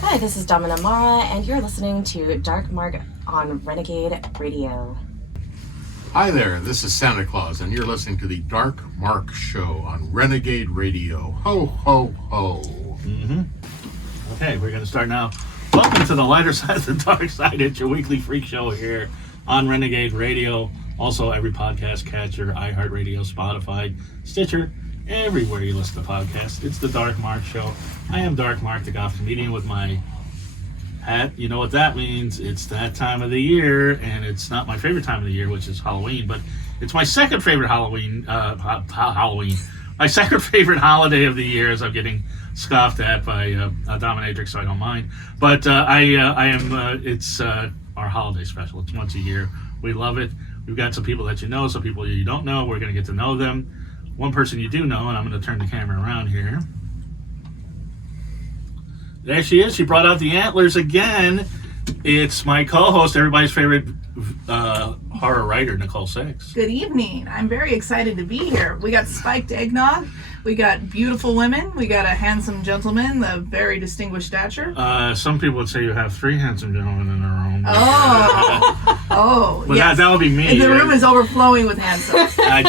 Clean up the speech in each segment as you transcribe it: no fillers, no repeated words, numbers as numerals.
Hi, this is Domina Mara, and you're listening to Dark Mark on Renegade Radio. Hi there, this is Santa Claus, and you're listening to the Dark Mark Show on Renegade Radio. Ho, ho, ho. Okay, we're going to start now. Welcome to the lighter side of the dark side. It's your weekly freak show here on Renegade Radio. Also, every podcast catcher, iHeartRadio, Spotify, Stitcher, everywhere you listen to podcasts. It's the Dark Mark Show. I am Dark Mark, the goth comedian with my hat. You know what that means. It's that time of the year, and it's not my favorite time of the year, which is Halloween, but it's my second favorite Halloween. My second favorite holiday of the year, as I'm getting scoffed at by Dominatrix, so I don't mind. But it's our holiday special. It's once a year. We love it. We've got some people that you know, some people you don't know. We're going to get to know them. One person you do know, and I'm going to turn the camera around here. There she is. She brought out the antlers again. It's my co-host, everybody's favorite horror writer, Nicole Six. Good evening. I'm very excited to be here. We got spiked eggnog. We got beautiful women. We got a handsome gentleman of very distinguished stature. Some people would say you have three handsome gentlemen in a room. Oh, well, yes. that would be me. And the room right? is overflowing with handsome. And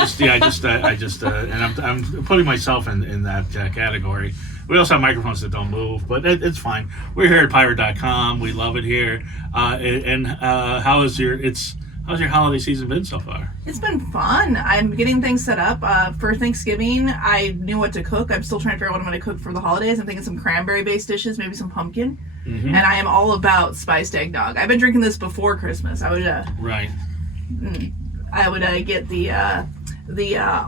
I'm putting myself in that category. We also have microphones that don't move, but it's fine. We're here at pirate.com. We love it here. How's your holiday season been so far? It's been fun. I'm getting things set up. For Thanksgiving, I knew what to cook. I'm still trying to figure out what I'm going to cook for the holidays. I'm thinking some cranberry-based dishes, maybe some pumpkin. Mm-hmm. And I am all about spiced eggnog. I've been drinking this before Christmas. I would get the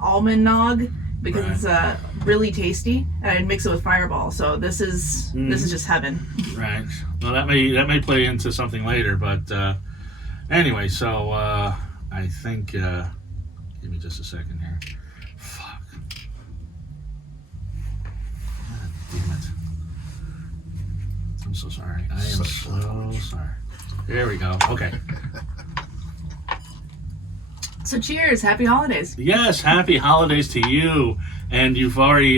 almond nog because it's really tasty, and I'd mix it with Fireball. So this is just heaven. Right. Well, that may play into something later, but anyway. So I think give me just a second here. Fuck. God damn it. I'm so sorry. I am so sorry. There we go. Okay. So cheers, happy holidays. Yes, happy holidays to you. And you've already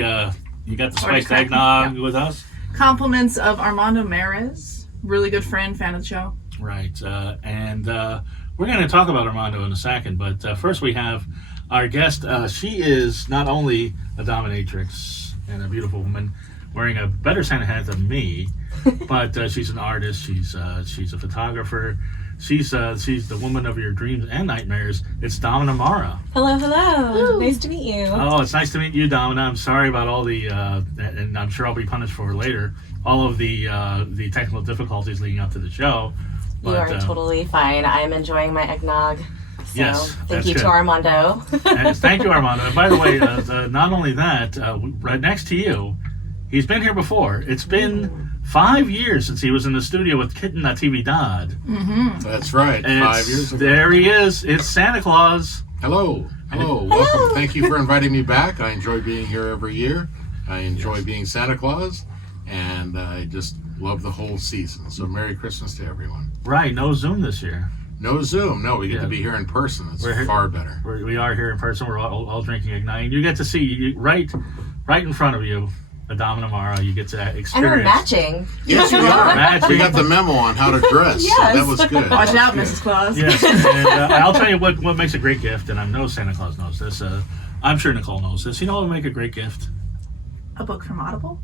you got the spiced eggnog with us. Compliments of Armando Mares, really good friend, fan of the show. Right, and we're going to talk about Armando in a second, but first we have our guest. She is not only a dominatrix and a beautiful woman wearing a better Santa hat than me, but she's an artist. She's a photographer. She's the woman of your dreams and nightmares. It's Domina Mara. Hello, hello. Woo. Nice to meet you. Oh, it's nice to meet you, Domina. I'm sorry about all the, and I'm sure I'll be punished for later, all of the technical difficulties leading up to the show. But, you are totally fine. I'm enjoying my eggnog. So yes, thank you to Armando. And thank you, Armando. And by the way, not only that, right next to you, he's been here before. It's been 5 years since he was in the studio with Kitten.TV Dodd. Mm-hmm. That's right, 5 years ago. There he is. It's Santa Claus. Hello. Welcome. Thank you for inviting me back. I enjoy being here every year. I enjoy being Santa Claus, and I just love the whole season. So Merry Christmas to everyone. Right, no Zoom this year. No Zoom. No, we get to be here in person. It's far better. We are here in person. We're all drinking eggnog. And you get to see right in front of you, a Domina Mara. You get to experience. And we're matching. Yes, we are. We got the memo on how to dress. Yes. So that was good. Watch out, Mrs. Claus. Yes, and I'll tell you what makes a great gift, and I know Santa Claus knows this. I'm sure Nicole knows this. You know what would make a great gift? A book from Audible?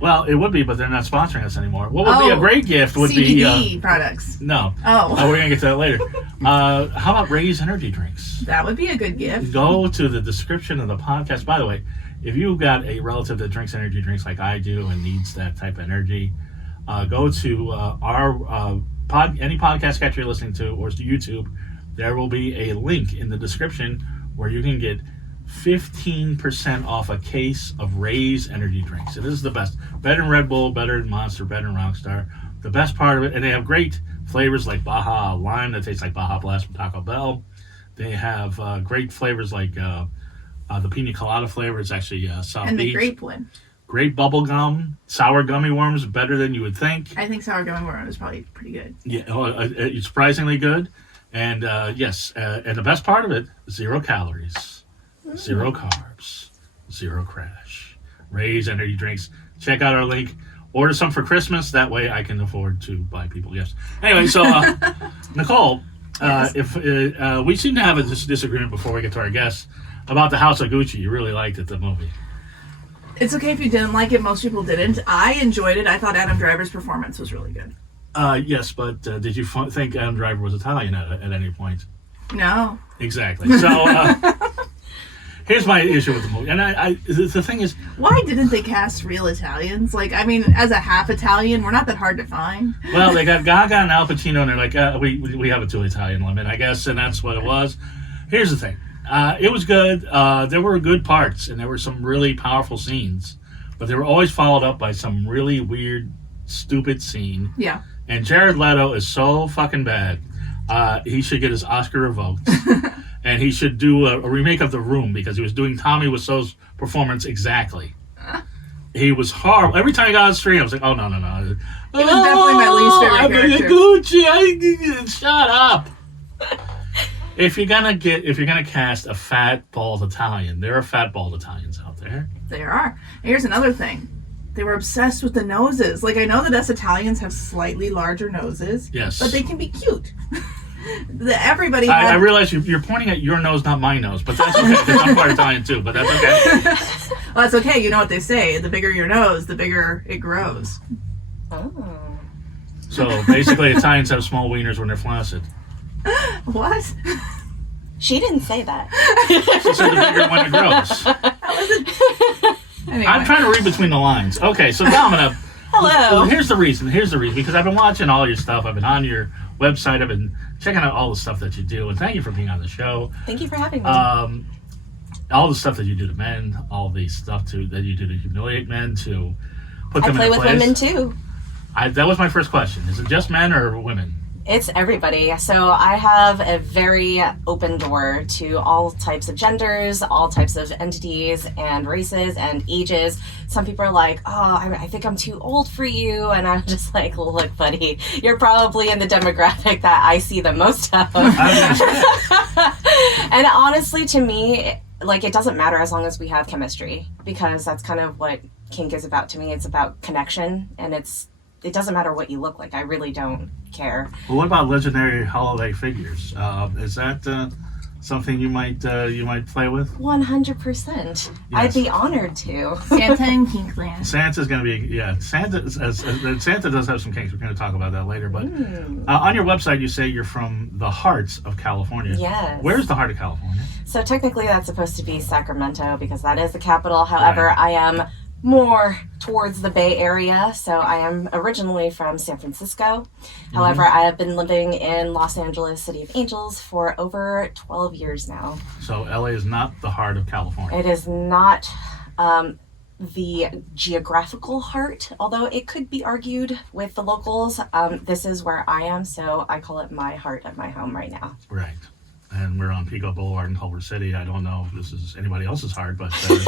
Well, it would be, but they're not sponsoring us anymore. What would be a great gift would CBD products. No. Oh. We're going to get to that later. How about Ray's energy drinks? That would be a good gift. Go to the description of the podcast. By the way, if you've got a relative that drinks energy drinks like I do and needs that type of energy, go to any podcast catcher you're listening to or to YouTube. There will be a link in the description where you can get 15% off a case of Ray's energy drinks. It is the best. Better than Red Bull, better than Monster, better than Rockstar. The best part of it, and they have great flavors like Baja Lime that tastes like Baja Blast from Taco Bell. They have great flavors like the Pina Colada flavor. It's actually South and Beach. The grape one. Great bubble gum, sour gummy worms, better than you would think. I think sour gummy worm is probably pretty good. Yeah, surprisingly good. And yes, and the best part of it, 0 calories. 0 carbs, 0 crash. Ray's energy drinks. Check out our link. order some for Christmas. That way I can afford to buy people gifts. Anyway, so Nicole, Yes. if we seem to have a disagreement before we get to our guests about the House of Gucci. You really liked it, the movie. It's okay if you didn't like it. Most people didn't. I enjoyed it. I thought Adam Driver's performance was really good. Yes, but did you think Adam Driver was Italian at any point? No. Exactly. So here's my issue with the movie, and the thing is, Why didn't they cast real Italians? Like, I mean, as a half Italian, we're not that hard to find. well, they got Gaga and Al Pacino, and they're like, we have a 2 Italian limit, I guess, and that's what it was. Here's the thing. It was good. There were good parts, and there were some really powerful scenes, but they were always followed up by some really weird, stupid scene. Yeah. And Jared Leto is so fucking bad. He should get his Oscar revoked. And he should do a remake of The Room, because he was doing Tommy Wiseau's performance exactly. He was horrible. Every time he got on screen, I was like, oh, no. He was definitely my least favorite character. Gucci, shut up. If you're gonna cast a fat bald Italian, there are fat bald Italians out there. There are. Here's another thing. They were obsessed with the noses. Like, I know that us Italians have slightly larger noses. Yes. But they can be cute. Everybody I had... realize you're pointing at your nose, not my nose, but that's okay, because I'm part Italian too, but that's okay. Well, that's okay. You know what they say. The bigger your nose, the bigger it grows. Oh. So basically, Italians have small wieners when they're flaccid. What? She didn't say that. She said the bigger when it grows. Anyway. I'm trying to read between the lines. Okay, so Domina. Hello. Here's the reason, because I've been watching all your stuff. I've been on your website. I've been checking out all the stuff that you do, and thank you for being on the show. Thank you for having me. All the stuff that you do to men, all the stuff that you do to humiliate men, to put them I play in a with place. women too. That was my first question. Is it just men or women? It's everybody. So I have a very open door to all types of genders, all types of entities and races and ages. Some people are like, oh, I think I'm too old for you. And I'm just like, look, buddy, you're probably in the demographic that I see the most of. And honestly, to me, like, it doesn't matter as long as we have chemistry, because that's kind of what kink is about to me. It's about connection, and it doesn't matter what you look like. I really don't care. Well, what about legendary holiday figures? Is that something you might play with? 100%. Yes. I'd be honored to. Santa and Kinkland. Santa's going to be, Santa does have some kinks. We're going to talk about that later. But on your website, you say you're from the heart of California. Yes. Where's the heart of California? So technically that's supposed to be Sacramento, because that is the capital. However, Right. I am more towards the Bay Area. So I am originally from San Francisco. However, I have been living in Los Angeles, City of Angels, for over 12 years now. So LA is not the heart of California. It is not the geographical heart, although it could be argued with the locals. This is where I am, so I call it my heart of my home right now. Right. And we're on Pico Boulevard in Culver City. I don't know if this is anybody else's heart, but this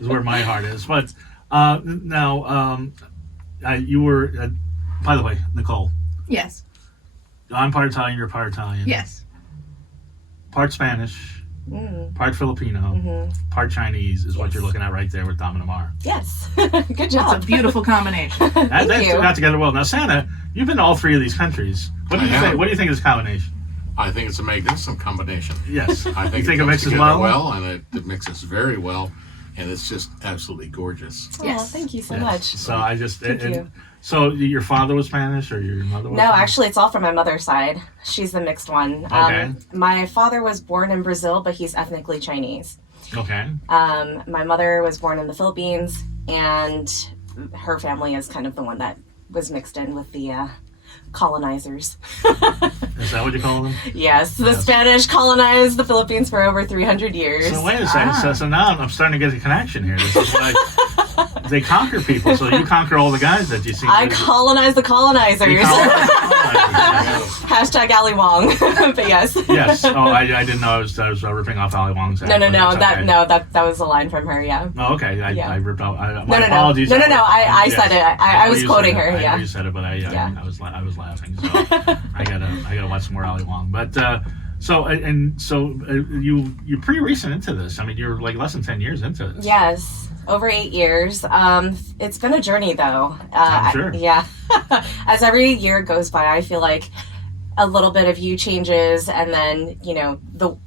is where my heart is. But now, you were, by the way, Nicole, Yes. I'm part Italian, you're part Italian. Yes. Part Spanish, part Filipino, part Chinese is what you're looking at right there with Dom and Amar. Yes. Good job. That's a beautiful combination. That you. got together well. Now, Santa, you've been to all 3 of these countries. What do you I think? have. What do you think of this combination? I think it's a magnificent combination. Yes. I think You think it comes mixes together well? and it mixes very well, and it's just absolutely gorgeous. Oh, Yes. thank you so Yes. much. So I just Thank you. So your father was Spanish or your mother was No, Spanish? actually, it's all from my mother's side. She's the mixed one. Okay. My father was born in Brazil, but he's ethnically Chinese. Okay. My mother was born in the Philippines, and her family is kind of the one that was mixed in with the colonizers. Is that what you call them? Yes, the Yes. Spanish colonized the Philippines for over 300 years. So wait a second. So now I'm starting to get a connection here. This is like they conquer people. So you conquer all the guys that you see. I colonized the colonizers. You colonize- Hashtag Ali Wong. But yes. Yes. Oh, I didn't know I was ripping off Ali Wong's. No. That's okay. That was a line from her. Yeah. Oh, okay. Yeah. I ripped off. My No. apologies. No. I Yes. said it. I was You quoting said it. her. I Yeah. know you said it, but Yeah. I was laughing. So I gotta watch some more Ali Wong. But you're pretty recent into this. I mean, you're like less than 10 years into this. Yes. Over 8 years. It's been a journey, though. I'm sure. Yeah. As every year goes by, I feel like a little bit of you changes, and then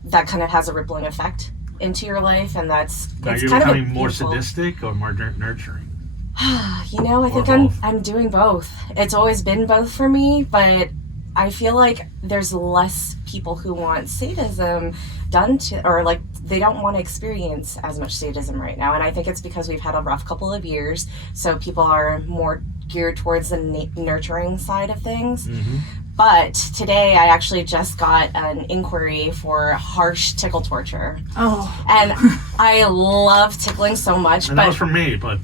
that kind of has a rippling effect into your life, and that's Are it's you kind of becoming more beautiful. sadistic or more nurturing? I Or think both? I'm doing both. It's always been both for me, but I feel like there's less people who want sadism done to, or like they don't want to experience as much sadism right now. And I think it's because we've had a rough couple of years, so people are more geared towards the nurturing side of things. Mm-hmm. But today I actually just got an inquiry for harsh tickle torture. Oh. And I love tickling so much. And that was but from me, but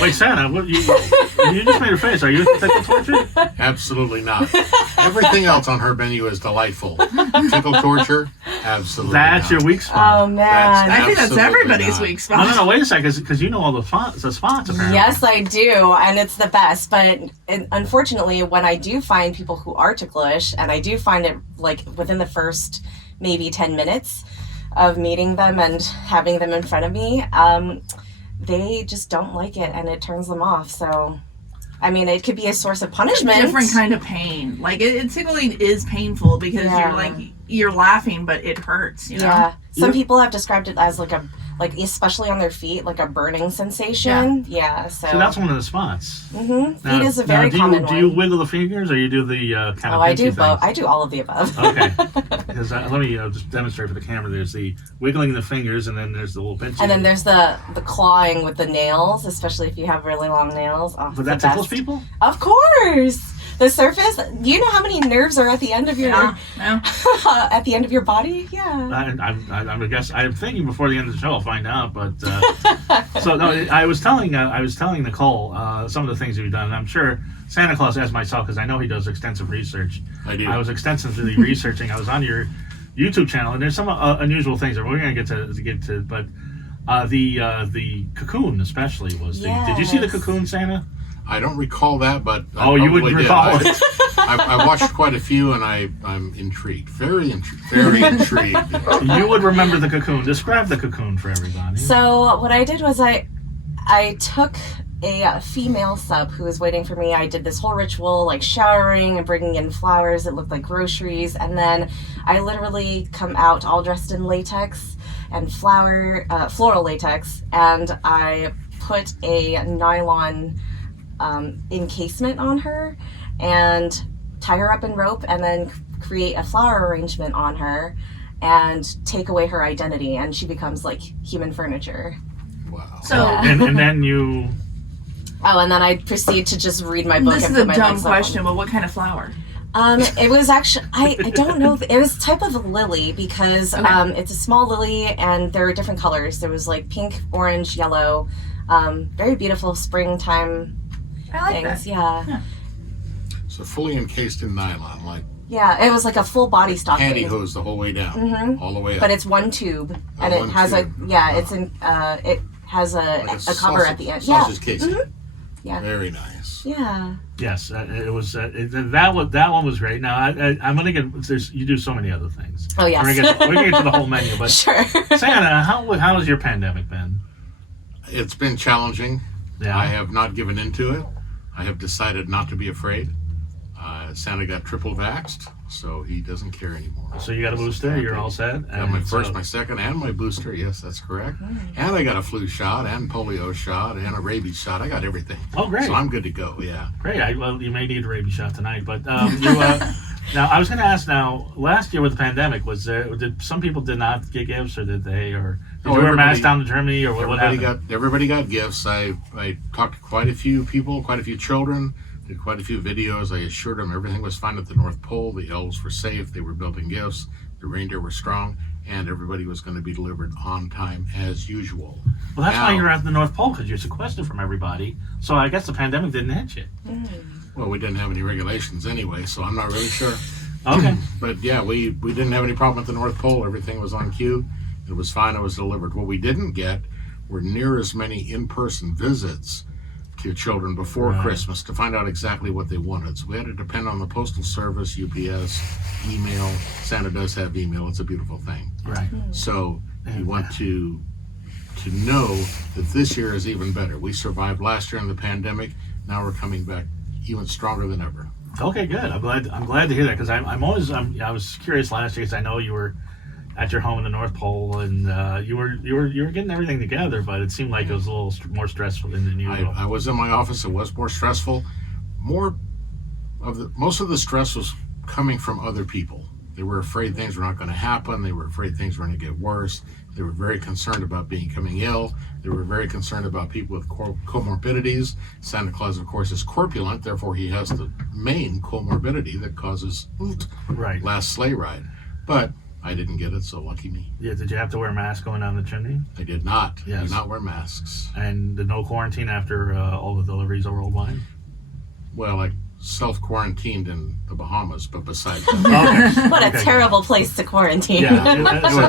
wait, Santa, what, you just made your face. Are you tickle tortured? Absolutely not. Everything else on her menu is delightful. Tickle torture, absolutely That's not. your weak spot. Oh man. I think that's Absolutely everybody's not. weak spot. No, wait a second, because you know all the spots apparently. Yes, I do, and it's the best. But unfortunately, when I do find people who are ticklish, and I do find it like within the first maybe 10 minutes of meeting them and having them in front of me, they just don't like it, and it turns them off. So, I mean, it could be a source of punishment. Different kind of pain. Like tickling is painful because you're laughing, but it hurts. You know? Yeah. Some people have described it as like especially on their feet, like a burning sensation. Yeah. So that's one of the spots. Feet is a very common one. Do you wiggle the fingers, or you do the kind of I do pinchy both. things? I do all of the above. Okay. Because let me just demonstrate for the camera. There's the wiggling the fingers, and then there's the little pinching. And then there's the clawing with the nails, especially if you have really long nails. Oh, But that tickles people? Of course. The surface. Do you know how many nerves are at the end of your at the end of your body? Yeah. I guess I'm thinking before the end of the show I'll find out. But so no, I was telling Nicole some of the things you've done, and I'm sure Santa Claus, as myself, because I know he does extensive research. I do. I was extensively researching. I was on your YouTube channel, and there's some unusual things that we're going to get to. But the cocoon especially was. Did you see the cocoon, Santa? I don't recall that, but You wouldn't recall it. I watched quite a few, and I'm intrigued. Very intrigued. You would remember the cocoon. Describe the cocoon for everybody. So what I did was I took a female sub who was waiting for me. I did this whole ritual, like showering and bringing in flowers that looked like groceries, and then I literally come out all dressed in latex and floral latex, and I put a nylon encasement on her and tie her up in rope, and then create a flower arrangement on her and take away her identity, and she becomes like human furniture. Wow. So and then you. Oh, and then I proceed to just read my book. this and is a put my dumb legs up question, on. but what kind of flower? It was actually I don't know. It was a type of lily because it's a small lily, and there are different colors. There was like pink, orange, yellow. Very beautiful springtime I like things. that. Yeah. So fully encased in nylon, like Yeah, it was like a full body stocking. pantyhose the whole way down, all the way up. But it's one tube, and one it has tube. it's in it has like a cover at the end. Yeah. Sausage casing. Yeah. Very nice. Yeah. Yes, it was that one was great. Now I'm gonna get you do so many other things. Oh yes. We're gonna get to the whole menu, but Sure. Santa, how has your pandemic been? It's been challenging. Yeah. I have not given into it. I have decided not to be afraid. Santa got triple vaxxed, so he doesn't care anymore. So you got a booster. You're all set. Got my And first, so- my second, and my booster. Yes, that's correct. And I got a flu shot, and polio shot, and a rabies shot. I got everything. Oh, great. So I'm good to go. Yeah. Great. Well, you may need a rabies shot tonight, but now I was going to ask. Now, last year with the pandemic, did some people did not get gifts, or did they, or did you wear masks down to Germany, or what happened? Everybody got gifts. I talked to quite a few people, quite a few children, did quite a few videos. I assured them everything was fine at the North Pole. The elves were safe. They were building gifts. The reindeer were strong, and everybody was going to be delivered on time as usual. Well, that's why Now- you're at the North Pole, because you're sequestered from everybody. So I guess the pandemic didn't hit you. Well, we didn't have any regulations anyway, so I'm not really sure. Okay. But yeah, we didn't have any problem at the North Pole. Everything was on cue. It was fine. It was delivered. What we didn't get were near as many in-person visits to children before Right. Christmas to find out exactly what they wanted. So we had to depend on the Postal Service, UPS, email. Santa does have email. It's a beautiful thing. Right. So we went to to know that this year is even better. We survived last year in the pandemic. Now we're coming back even stronger than ever. Okay, good. I'm glad to hear that, because I was curious last year, because I know you were at your home in the North Pole, and you were getting everything together, but it seemed like it was a little more stressful than usual. I was in my office. It was more stressful. Most of the stress was coming from other people. They were afraid things were not going to happen. They were afraid things were going to get worse. They were very concerned about becoming ill. They were very concerned about people with comorbidities. Santa Claus, of course, is corpulent. Therefore, he has the main comorbidity that causes last sleigh ride. But I didn't get it, so lucky me. Yeah, did you have to wear a mask going down the chimney? I did not. Yes. I did not wear masks. And no quarantine after all the deliveries are worldwide? Well, I self-quarantined in the Bahamas, but besides that. What a terrible place to quarantine. Yeah,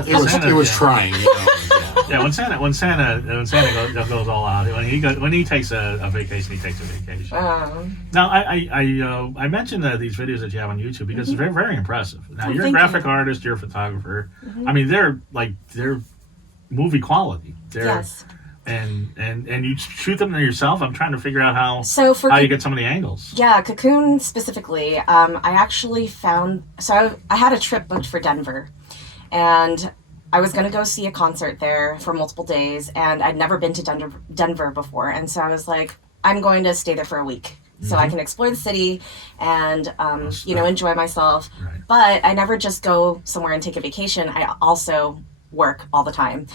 it was trying. You know, yeah, when Santa goes all out, when he takes a vacation, he takes a vacation. Now, I mentioned these videos that you have on YouTube because it's very, very impressive. Now, you're a graphic artist, you're a photographer. I mean, they're movie quality. Yes. And you shoot them yourself. I'm trying to figure out how you get some of the angles. Yeah, Cocoon specifically. I actually found, so I had a trip booked for Denver, and I was going to go see a concert there for multiple days, and I'd never been to Denver before, and so I was like, I'm going to stay there for a week so I can explore the city and enjoy myself. Right. But I never just go somewhere and take a vacation. I also work all the time.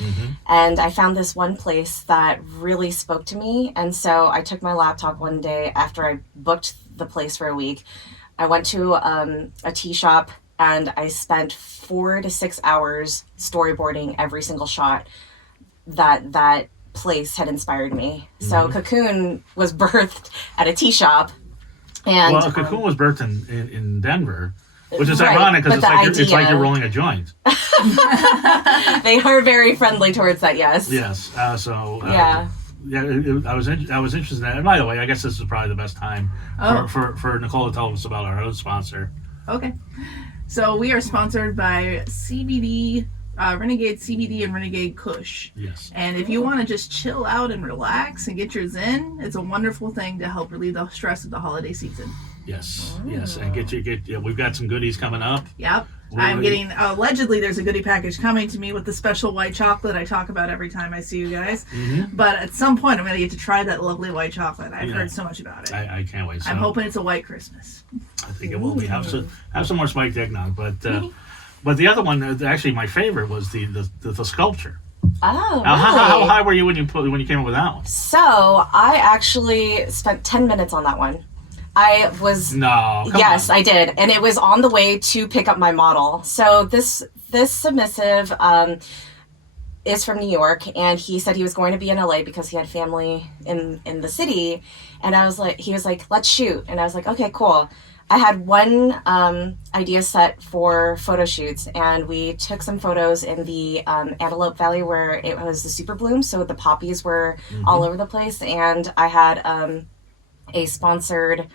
And I found this one place that really spoke to me, and so I took my laptop one day after I booked the place for a week. I went to a tea shop, and I spent 4 to 6 hours storyboarding every single shot that place had inspired me. So Cocoon was birthed at a tea shop. And well, Cocoon was birthed in Denver, which is ironic because it's like you're rolling a joint. They are very friendly towards that, yes. Yes. Yeah. I was interested in that. And by the way, I guess this is probably the best time for Nicole to tell us about our other sponsor. Okay. So we are sponsored by CBD, Renegade CBD and Renegade Kush. Yes. And if you want to just chill out and relax and get your zen, it's a wonderful thing to help relieve the stress of the holiday season. Yes. Yes. And we've got some goodies coming up. Yep. I'm getting, allegedly there's a goodie package coming to me with the special white chocolate I talk about every time I see you guys. But at some point I'm going to get to try that lovely white chocolate. I've heard so much about it. I can't wait. So I'm hoping it's a white Christmas. I think it will be. Have some more spiked eggnog. But the other one, actually my favorite, was the sculpture. Oh, now, really? How high were you when you came up with that one? So I actually spent 10 minutes on that one. I did, and it was on the way to pick up my model. So this submissive is from New York, and he said he was going to be in LA because he had family in the city. And he was like, let's shoot. And I was like, okay, cool. I had one idea set for photo shoots, and we took some photos in the Antelope Valley where it was the super bloom, so the poppies were all over the place, and I had a sponsored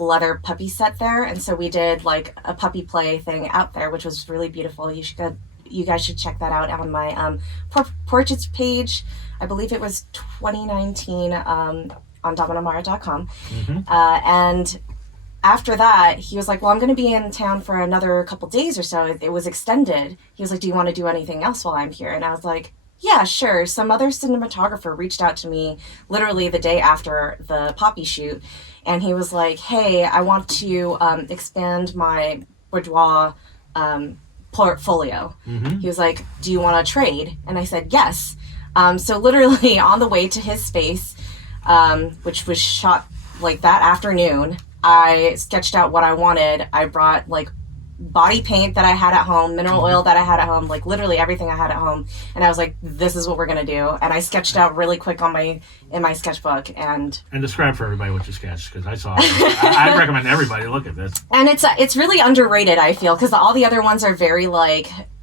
leather puppy set there, and so we did a puppy play thing out there, which was really beautiful. You guys should check that out on my portraits page. I believe it was 2019 on dominamara.com. And after that, he was like, well, I'm going to be in town for another couple days or so. It was extended. He was like, do you want to do anything else while I'm here? And I was like, yeah, sure. Some other cinematographer reached out to me literally the day after the poppy shoot. And he was like, hey, I want to expand my boudoir portfolio. He was like, do you want to trade? And I said, yes. So literally on the way to his space, which was shot that afternoon, I sketched out what I wanted. I brought body paint that I had at home, mineral oil that I had at home, literally everything I had at home. And I was like, this is what we're going to do. And I sketched out really quick in my sketchbook. And describe for everybody what you sketched, because I saw it. I recommend everybody look at this. And it's really underrated, I feel, because all the other ones are very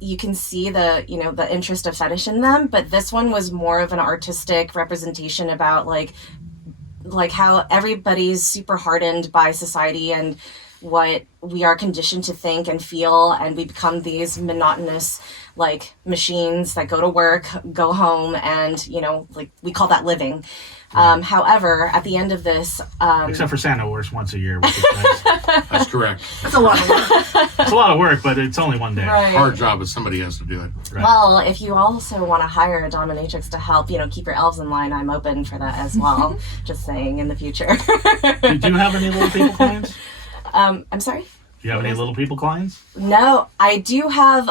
you can see the interest of fetish in them. But this one was more of an artistic representation about how everybody's super hardened by society and what we are conditioned to think and feel, and we become these monotonous like machines that go to work, go home, and, you know, like we call that living. However, at the end of this... except for Santa works once a year, which is nice. That's correct. That's a lot of work. It's a lot of work, but it's only one day. Right. Our job is somebody has to do it. Right. Well, if you also want to hire a dominatrix to help, you know, keep your elves in line, I'm open for that as well. Just saying, in the future. Do you have any little people clients? I'm sorry? Do you have any little people clients? No, I do have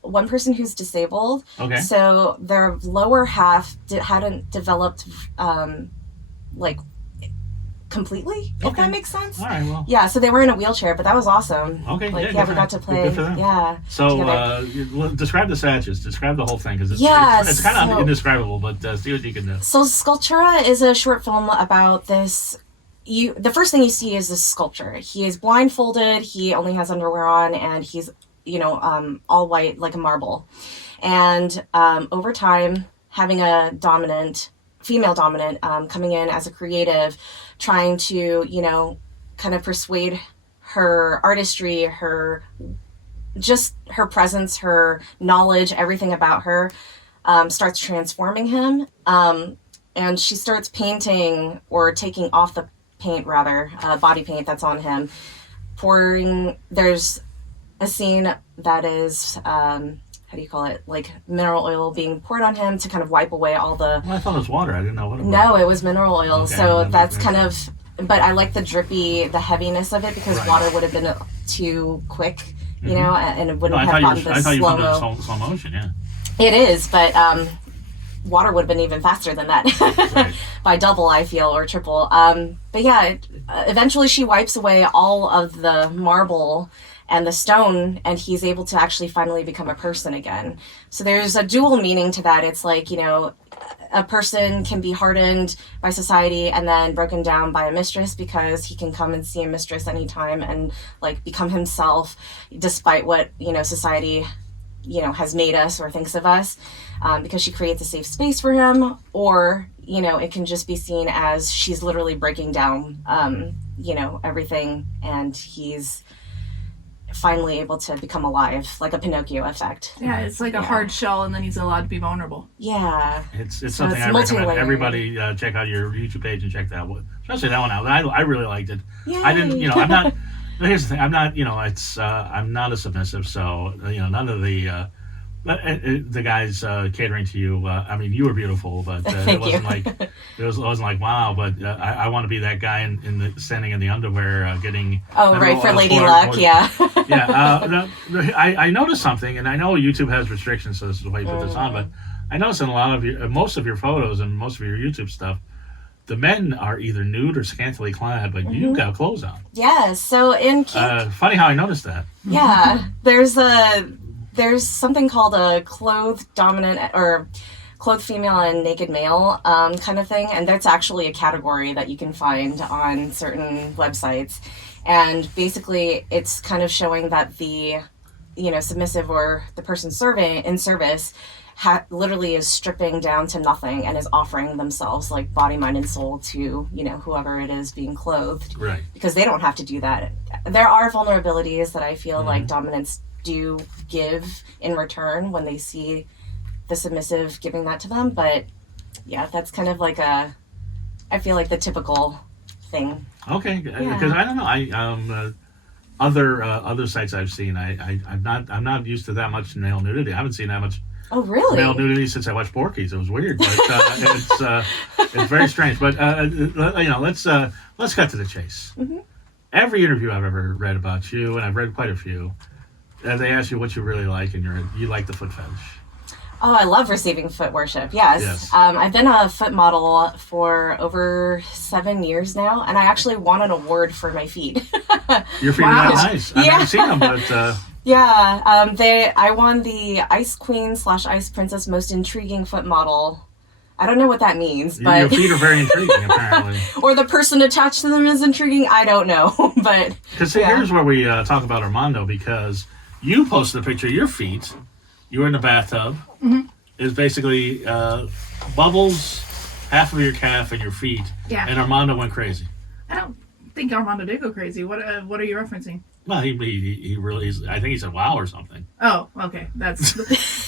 one person who's disabled. Okay. So their lower half hadn't developed like completely, if Okay. that makes sense. All right, well. Yeah, so they were in a wheelchair, but that was awesome. Okay, like, yeah, yeah, good we for got them. to play. Good for them. Yeah. So, together. describe the Satches. Describe the whole thing, because Yeah, it's kind of so- indescribable, but see what you can do. So Sculptura is a short film about this. The first thing you see is this sculpture. He is blindfolded. He only has underwear on, and he's, you know, all white like a marble. And over time, having a female dominant, coming in as a creative, trying to, you know, kind of persuade her artistry, her presence, her knowledge, everything about her, starts transforming him. And she starts painting, or taking off the paint rather, body paint that's on him, there's a scene that is, how do you call it, like mineral oil being poured on him to kind of wipe away all the... Well, I thought it was water. I didn't know what it was. No, it was mineral oil. Okay, So then that's that kind makes of... But I like the heaviness of it, because Right. water would have been too quick, you know, and it No, wouldn't I have gotten thought the you put it slow-mo. in slow motion, yeah. It is, but water would have been even faster than that. Right. By double, I feel, or triple. But yeah, eventually she wipes away all of the marble and the stone, and he's able to actually finally become a person again. So there's a dual meaning to that. It's like, you know, a person can be hardened by society and then broken down by a mistress, because he can come and see a mistress anytime and like become himself, despite what, you know, society, you know, has made us or thinks of us, because she creates a safe space for him. Or, you know, it can just be seen as she's literally breaking down, you know, everything, and he's finally able to become alive, like a Pinocchio effect. Yeah, it's like a hard shell, and then he's allowed to be vulnerable. Yeah. It's So something it's I recommend multi-layered. everybody check out your YouTube page and check that one, especially that one out. I really liked it. Yay. I didn't, you know, I'm not. Here's the thing, I'm not, you know, I'm not a submissive, so you know, none of the guys catering to you. I mean, you were beautiful, but it Thank wasn't you. like wasn't like wow. But I want to be that guy standing in the underwear, getting. Oh, right, for Lady Luck, yeah. Yeah, I noticed something, and I know YouTube has restrictions, so this is the way you put this on. But I noticed in a lot of most of your photos and most of your YouTube stuff, the men are either nude or scantily clad, but you got clothes on. Yeah, so in kink, Funny how I noticed that. yeah, there's something called a clothed dominant or clothed female and naked male kind of thing, and that's actually a category that you can find on certain websites. And basically, it's kind of showing that the, you know, submissive or the person serving in service literally is stripping down to nothing and is offering themselves like body, mind, and soul to, you know, whoever it is being clothed. Right. Because they don't have to do that. There are vulnerabilities that I feel like dominants do give in return when they see the submissive giving that to them. But yeah, that's kind of like I feel like the typical thing. Okay, because I don't know. Other sites I've seen, I'm not used to that much male nudity. I haven't seen that much Oh, really? male nudity since I watched Porky's. It was weird, but it's very strange. But you know, let's cut to the chase. Mm-hmm. Every interview I've ever read about you, and I've read quite a few, they ask you what you really like, and you like the foot fetish. Oh, I love receiving foot worship. Yes. I've been a foot model for over 7 years now, and I actually won an award for my feet. Your feet Wow. are not nice. I've never seen them, but Yeah, I won the Ice Queen / Ice Princess Most Intriguing Foot Model. I don't know what that means, but your feet are very intriguing, apparently. or the person attached to them is intriguing. I don't know, but Because here's where we talk about Armando, because you posted a picture of your feet. You were in the bathtub. Mm-hmm. It's basically bubbles, half of your calf, and your feet. Yeah. And Armando went crazy. I don't think Armando did go crazy. What are you referencing? Well, he really is. I think he said wow or something. Oh, okay. That's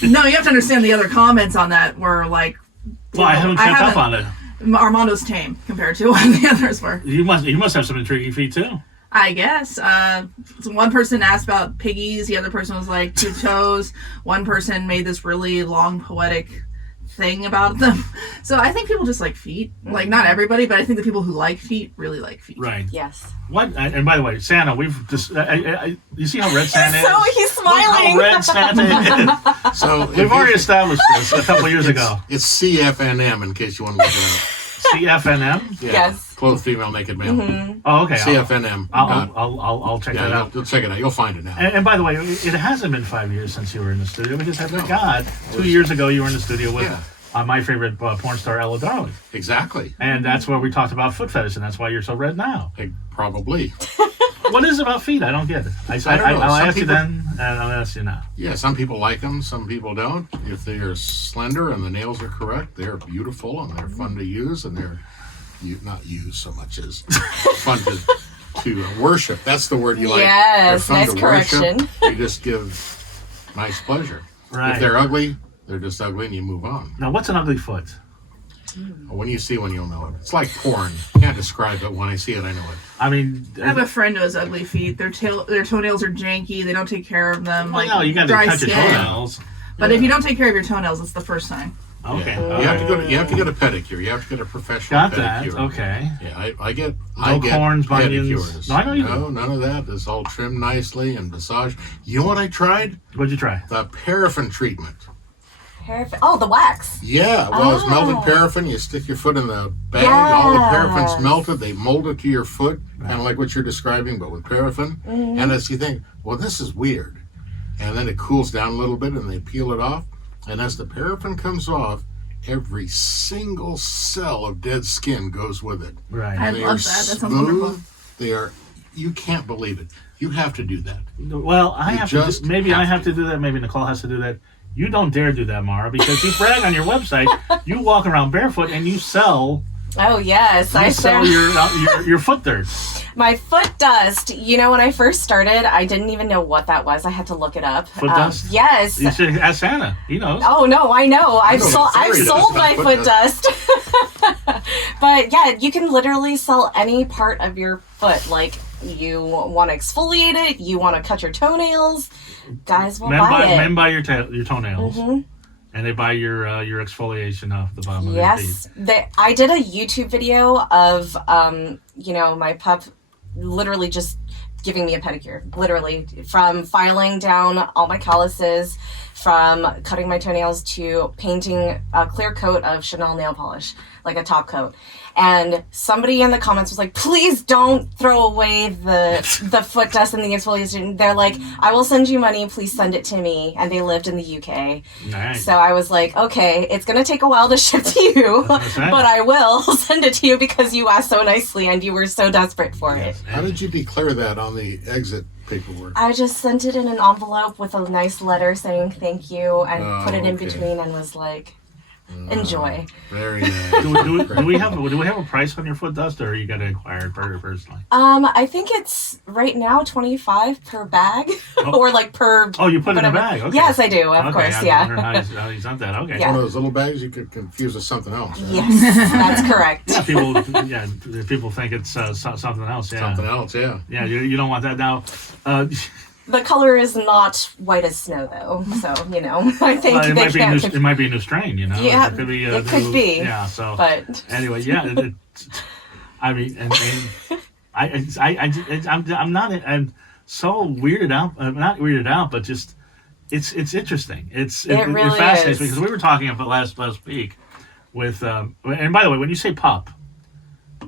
no. You have to understand the other comments on that were like. Well, I haven't kept up on it. Armando's tame compared to what the others were. You must have some intriguing feet too. I guess. So one person asked about piggies. The other person was like 2 toes. One person made this really long poetic thing about them. So I think people just like feet. Like, not everybody, but I think the people who like feet really like feet. Right. Yes. What? And by the way, Santa, we've just you see how red Santa is? So he's smiling. Look how red Santa is. So We've already established this a couple years ago. It's CFNM in case you want to look it up. CFNM? Yeah. Yes. Clothed female naked male. Oh, okay. CFNM. I'll check that out. You'll check it out. You'll find it now. And by the way, it hasn't been 5 years since you were in the studio because I forgot 2 years ago you were in the studio with my favorite porn star, Ella Darling. Exactly. And that's where we talked about foot fetish, and that's why you're so red now. Probably. What is it about feet? I don't get it. I don't know. I'll Some ask you people- then, and I'll ask you now. Yeah, some people like them, some people don't. If they are slender and the nails are correct, they're beautiful and they're fun to use, and they're not used so much as fun to worship. That's the word you like. Yes, They're fun nice to correction. worship. You just give nice pleasure. Right. If they're ugly, they're just ugly, and you move on. Now, what's an ugly foot? When you see one, you'll know it. It's like porn. Can't describe it. When I see it, I know it. I mean, I have a friend who has ugly feet. Their toenails are janky. They don't take care of them. well, Like no, you got to dry cut your skin. toenails. But if you don't take care of your toenails, it's the first sign. Okay. Yeah. all You have right. to go. You have to get a pedicure. You have to get a professional Got that. pedicure. Okay. Yeah, I get corns, bunions. pedicures. No, I know you No, none of that. It's all trimmed nicely and massaged. You know what I tried? What'd you try? The paraffin treatment. Paraffin. Oh, the wax. Yeah, well, it's melted Oh. paraffin. You stick your foot in the bag. All the paraffin's Yes. melted. They mold it to your foot, kind of like what you're describing, but with paraffin. And as you think, well, this is weird. And then it cools down a little bit, and they peel it off. And as the paraffin comes off, every single cell of dead skin goes with it. Right. I They love are that. That sounds smooth. wonderful. They are. You can't believe it. You have to do that. Well, I You have just to. Maybe I have have to do that. Maybe Nicole has to do that. You don't dare do that, Mara, because you brag on your website. You walk around barefoot and you sell. Oh yes, I sell your foot dirt. My foot dust. You know, when I first started, I didn't even know what that was. I had to look it up. Foot dust? Yes. You should ask Santa. He knows. Oh no, I know. I've know sold. what I've fairy sold dust, my not foot foot dust. But yeah, you can literally sell any part of your foot. Like you want to exfoliate it, you want to cut your toenails. Guys will buy it. Men buy your toenails, Mm-hmm. and they buy your exfoliation off the bottom of their Yes, feet. I did a YouTube video of my pup literally just giving me a pedicure, literally from filing down all my calluses, from cutting my toenails to painting a clear coat of Chanel nail polish, like a top coat. And somebody in the comments was like, please don't throw away the foot dust and the exfoliation. They're like, I will send you money, please send it to me. And they lived in the UK. Nice. So I was like, okay, it's going to take a while to ship to you, That's right. but I will send it to you because you asked so nicely and you were so desperate for it. How did you declare that on the exit paperwork? I just sent it in an envelope with a nice letter saying thank you and Oh, put it in okay. between and was like, enjoy. Very nice. do we have a price on your foot dust, or you got to acquire it personally? I think it's right now $25 per bag or like per. Oh, you put it in a whatever. bag. Okay. Yes, I do. Of course, I was yeah. wondering how you sent that. Okay. Yeah. One of those little bags you could confuse with something else. Right? Yes, that's correct. People think it's something else. Yeah. Something else, yeah. Yeah, you don't want that now. The color is not white as snow, though. So I think Well, it they might be can't. it might be a new strain. Yeah, it could be. it could be. Yeah. So. But Anyway, yeah. I mean, and I'm so weirded out. I'm not weirded out, but just it's interesting. It really fascinates is. me because we were talking about last week with and by the way, when you say pup,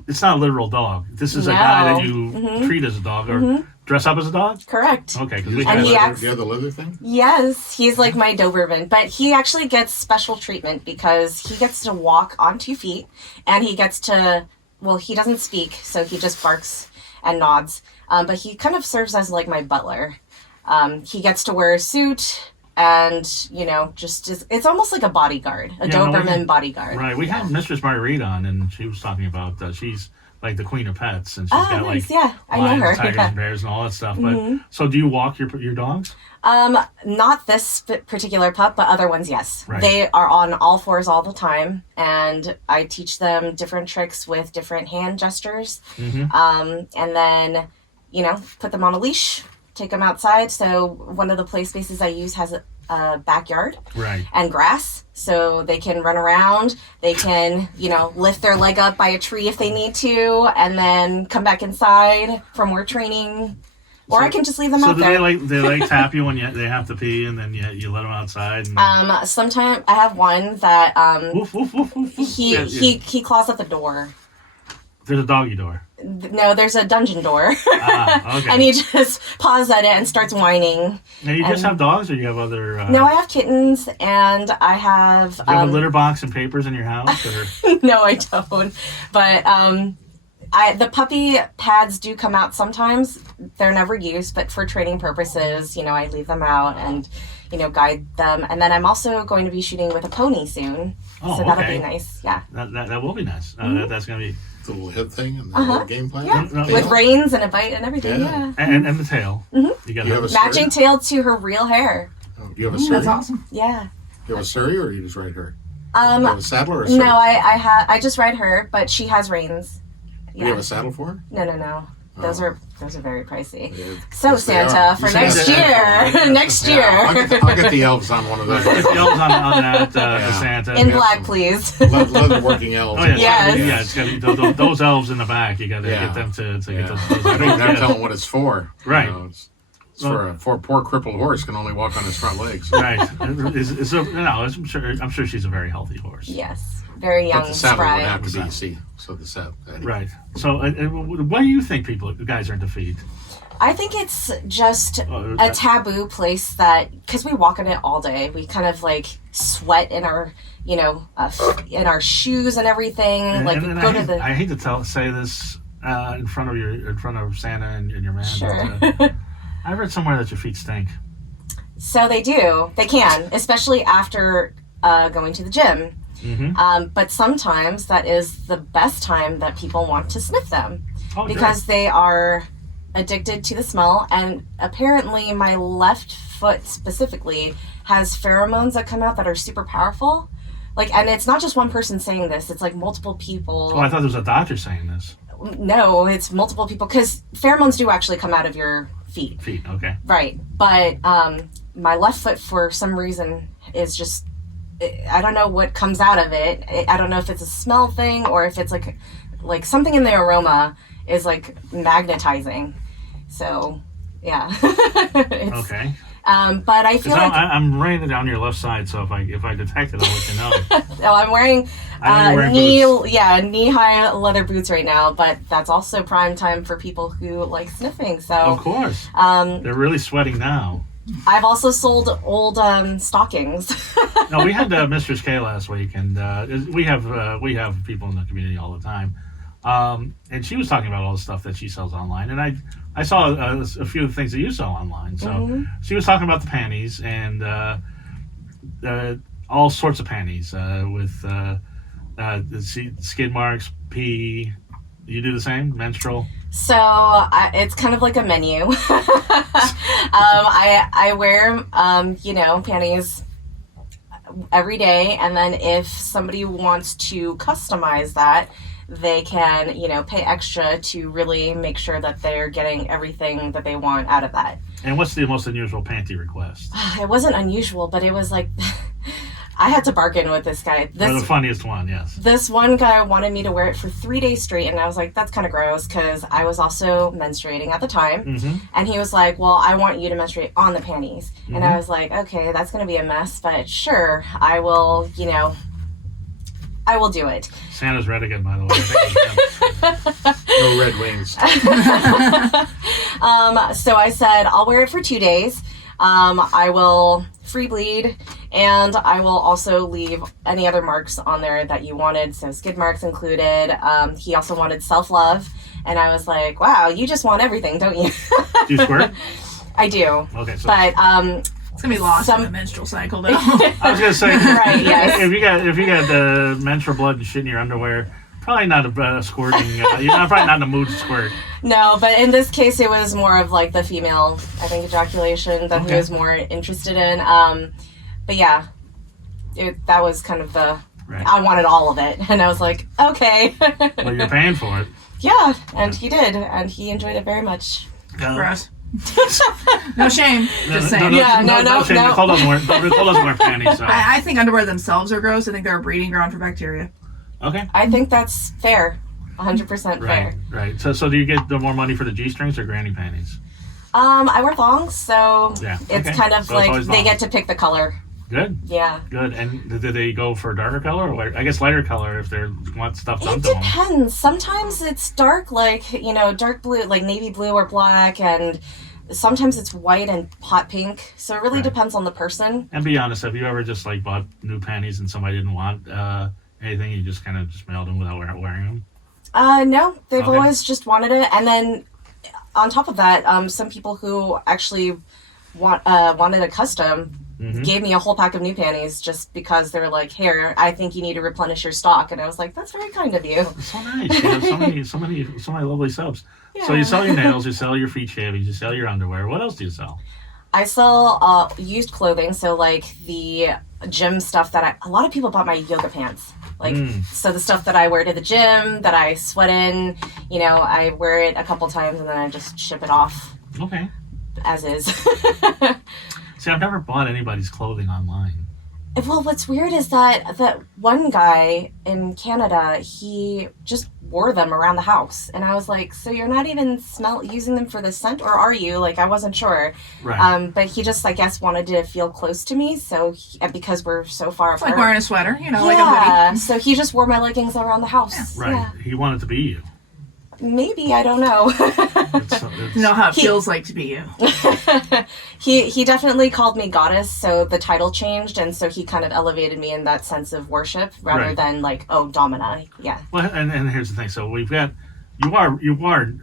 it's not a literal dog. This is a guy that you treat as a dog or dress up as a dog. correct. Okay, because Do we you And have he acts- have the leather thing? Yes, he's like my Doberman, but he actually gets special treatment because he gets to walk on 2 feet and he gets to, well, he doesn't speak, so he just barks and nods. But he kind of serves as like my butler. He gets to wear a suit and, it's almost like a bodyguard, a Yeah, no, Doberman bodyguard. Right. We had Mistress Marguerite on, and she was talking about she's like the queen of pets, and she's Oh, got nice. like Yeah, I know lions, her. tigers, Yeah. and bears, and all that stuff. But so, do you walk your dogs? Not this particular pup, but other ones, yes. Right. They are on all fours all the time, and I teach them different tricks with different hand gestures. And then, put them on a leash, take them outside. So one of the play spaces I use has a backyard Right. and grass, so they can run around. They can, lift their leg up by a tree if they need to, and then come back inside for more training. Or I can just leave them out there. So do they tap you when they have to pee, and then you let them outside? And... Sometimes I have one that woof, woof, woof, woof, woof. he claws at the door. There's a doggy door. No, there's a dungeon door. Okay. And he just paws at it and starts whining. Now, you just have dogs, or you have other... No, I have kittens, and I have... Do you have a litter box and papers in your house? Or... No, I don't. But the puppy pads do come out sometimes. They're never used, but for training purposes, I leave them out and, guide them. And then I'm also going to be shooting with a pony soon. Oh, so that'll okay. be nice. Yeah. That will be nice. That's going to be... The little head thing and the little game plan. Yeah. No, With reins and a bite and everything. Yeah. Yeah. And the tail. You got You have a Matching tail to her real hair. Oh, do you have a surrey? That's awesome. Yeah. You have a surrey, or you just ride her? Do you have a saddle or a surrey? No, I just ride her, but she has reins. Do you have a saddle for her? No. Those Oh. are very pricey. Yeah, So yes, they Santa, are. for You next said year, that. next year, I'll get the elves on one of those. the elves on that, the Santa. in Yeah. black, please. Leather working elves. Oh, yeah. Yes. It's gotta be those elves in the back. You got to Yeah. get them to Yeah. get those. I don't even have to tell them what it's for. Right. It's for a poor crippled horse can only walk on his front legs. Right. I'm sure she's a very healthy horse. Yes, very young, But the saddle would spry. have to be so the saddle. Right. So, why do you think guys are into feet? I think it's just Uh, a taboo place because we walk in it all day. We kind of like sweat in our, in our shoes and everything. And I hate to say this in front of Santa and your man. Sure. But, I read somewhere that your feet stink. So they do. They can, especially after going to the gym. But sometimes that is the best time that people want to sniff them because they are addicted to the smell. And apparently my left foot specifically has pheromones that come out that are super powerful. And it's not just one person saying this, it's like multiple people. Oh, I thought there was a doctor saying this. No, it's multiple people because pheromones do actually come out of your feet. Feet, okay. Right. But my left foot for some reason is just, I don't know what comes out of it. I don't know if it's a smell thing or if it's like something in the aroma is like magnetizing. So, yeah. Okay. But I feel like I'm writing it down your left side, so if I detect it, I'll let you know. I'm wearing I know you're wearing knee-high leather boots right now, but that's also prime time for people who like sniffing. So Of course. They're really sweating now. I've also sold old stockings. No, we had Mistress K last week, and we have people in the community all the time. And she was talking about all the stuff that she sells online, and I saw a few of the things that you sell online. So she was talking about the panties and all sorts of panties with skid marks, pee. You do the same, menstrual. So it's kind of like a menu. I wear panties every day, and then if somebody wants to customize that, they can, pay extra to really make sure that they're getting everything that they want out of that. And what's the most unusual panty request? It wasn't unusual, but it was like, I had to bargain with this guy. Or the funniest one, yes. This one guy wanted me to wear it for 3 days straight, and I was like, that's kind of gross, because I was also menstruating at the time. And he was like, well, I want you to menstruate on the panties. And I was like, okay, that's going to be a mess, but sure, I will, I will do it. Santa's red again, by the way. No red wings. So I said, I'll wear it for 2 days. I will free bleed, and I will also leave any other marks on there that you wanted. So skid marks included. He also wanted self-love, and I was like, wow, you just want everything, don't you? Do you squirt? I do. Okay, so But it's gonna be lost in the menstrual cycle, though. I was gonna say, Right, yes. if you got the menstrual blood and shit in your underwear, probably not a squirting. You're probably not in the mood to squirt. No, but in this case, it was more of like the female, I think, ejaculation that he was more interested in. But yeah, that was kind of the. Right. I wanted all of it, and I was like, okay. Well, you're paying for it. Yeah, and he did, and he enjoyed it very much. Gross. No shame. Just saying. No Yeah, no. shame. Nicole doesn't wear panties. So. I think underwear themselves are gross. I think they're a breeding ground for bacteria. Okay. I think that's fair. 100% fair. Right. So do you get the more money for the G-strings or granny panties? I wear thongs, so Yeah, it's okay. kind of So it's like always they thongs. get to pick the color. Good. Yeah. Good. And did they go for a darker color or I guess lighter color if they want stuff done It to them? depends. Sometimes it's dark, like, dark blue, like navy blue or black, and sometimes it's white and hot pink. So it really Right. depends on the person. And be honest, have you ever just like bought new panties and somebody didn't want anything? You just kind of just mailed them without wearing them? No, they've Okay. always just wanted it. And then on top of that, some people who actually wanted a custom gave me a whole pack of new panties just because they were like, here, I think you need to replenish your stock. And I was like, that's very kind of you. It's so nice. You have so many lovely subs. So Yeah. you sell your nails, you sell your feet shavies, you sell your underwear. What else do you sell? I sell used clothing, so like the gym stuff that a lot of people bought my yoga pants. Like, so the stuff that I wear to the gym, that I sweat in, I wear it a couple times and then I just ship it off Okay. as is. See, I've never bought anybody's clothing online. Well, what's weird is that one guy in Canada, he just wore them around the house. And I was like, so you're not even using them for the scent, or are you? Like, I wasn't sure. Right. But he just, I guess, wanted to feel close to me. So because we're so far It's apart. like wearing a sweater, like a Yeah, hoodie. so he just wore my leggings around the house. Right. Yeah. He wanted to be you. Maybe, I don't know. It's, You know how it feels like to be you. He definitely called me goddess, so the title changed, and so he kind of elevated me in that sense of worship rather Right. than like, oh, Domina. Yeah. well, and here's the thing. So we've got you are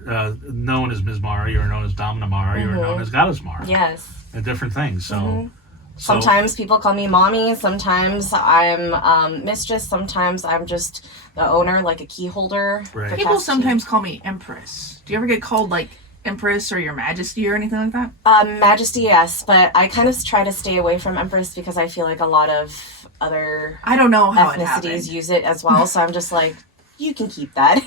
known as Ms. Mara. You are known as Domina Mara. You are known as Goddess Mara. Yes. And different things. So. Sometimes people call me mommy. Sometimes I'm mistress. Sometimes I'm just the owner, like a key holder. Right. for People Cassidy. sometimes call me Empress. Do you ever get called like Empress or Your Majesty or anything like that? Majesty, yes, but I kind of try to stay away from Empress because I feel like a lot of other I don't know how it happened. ethnicities use it as well. So I'm just like, you can keep that.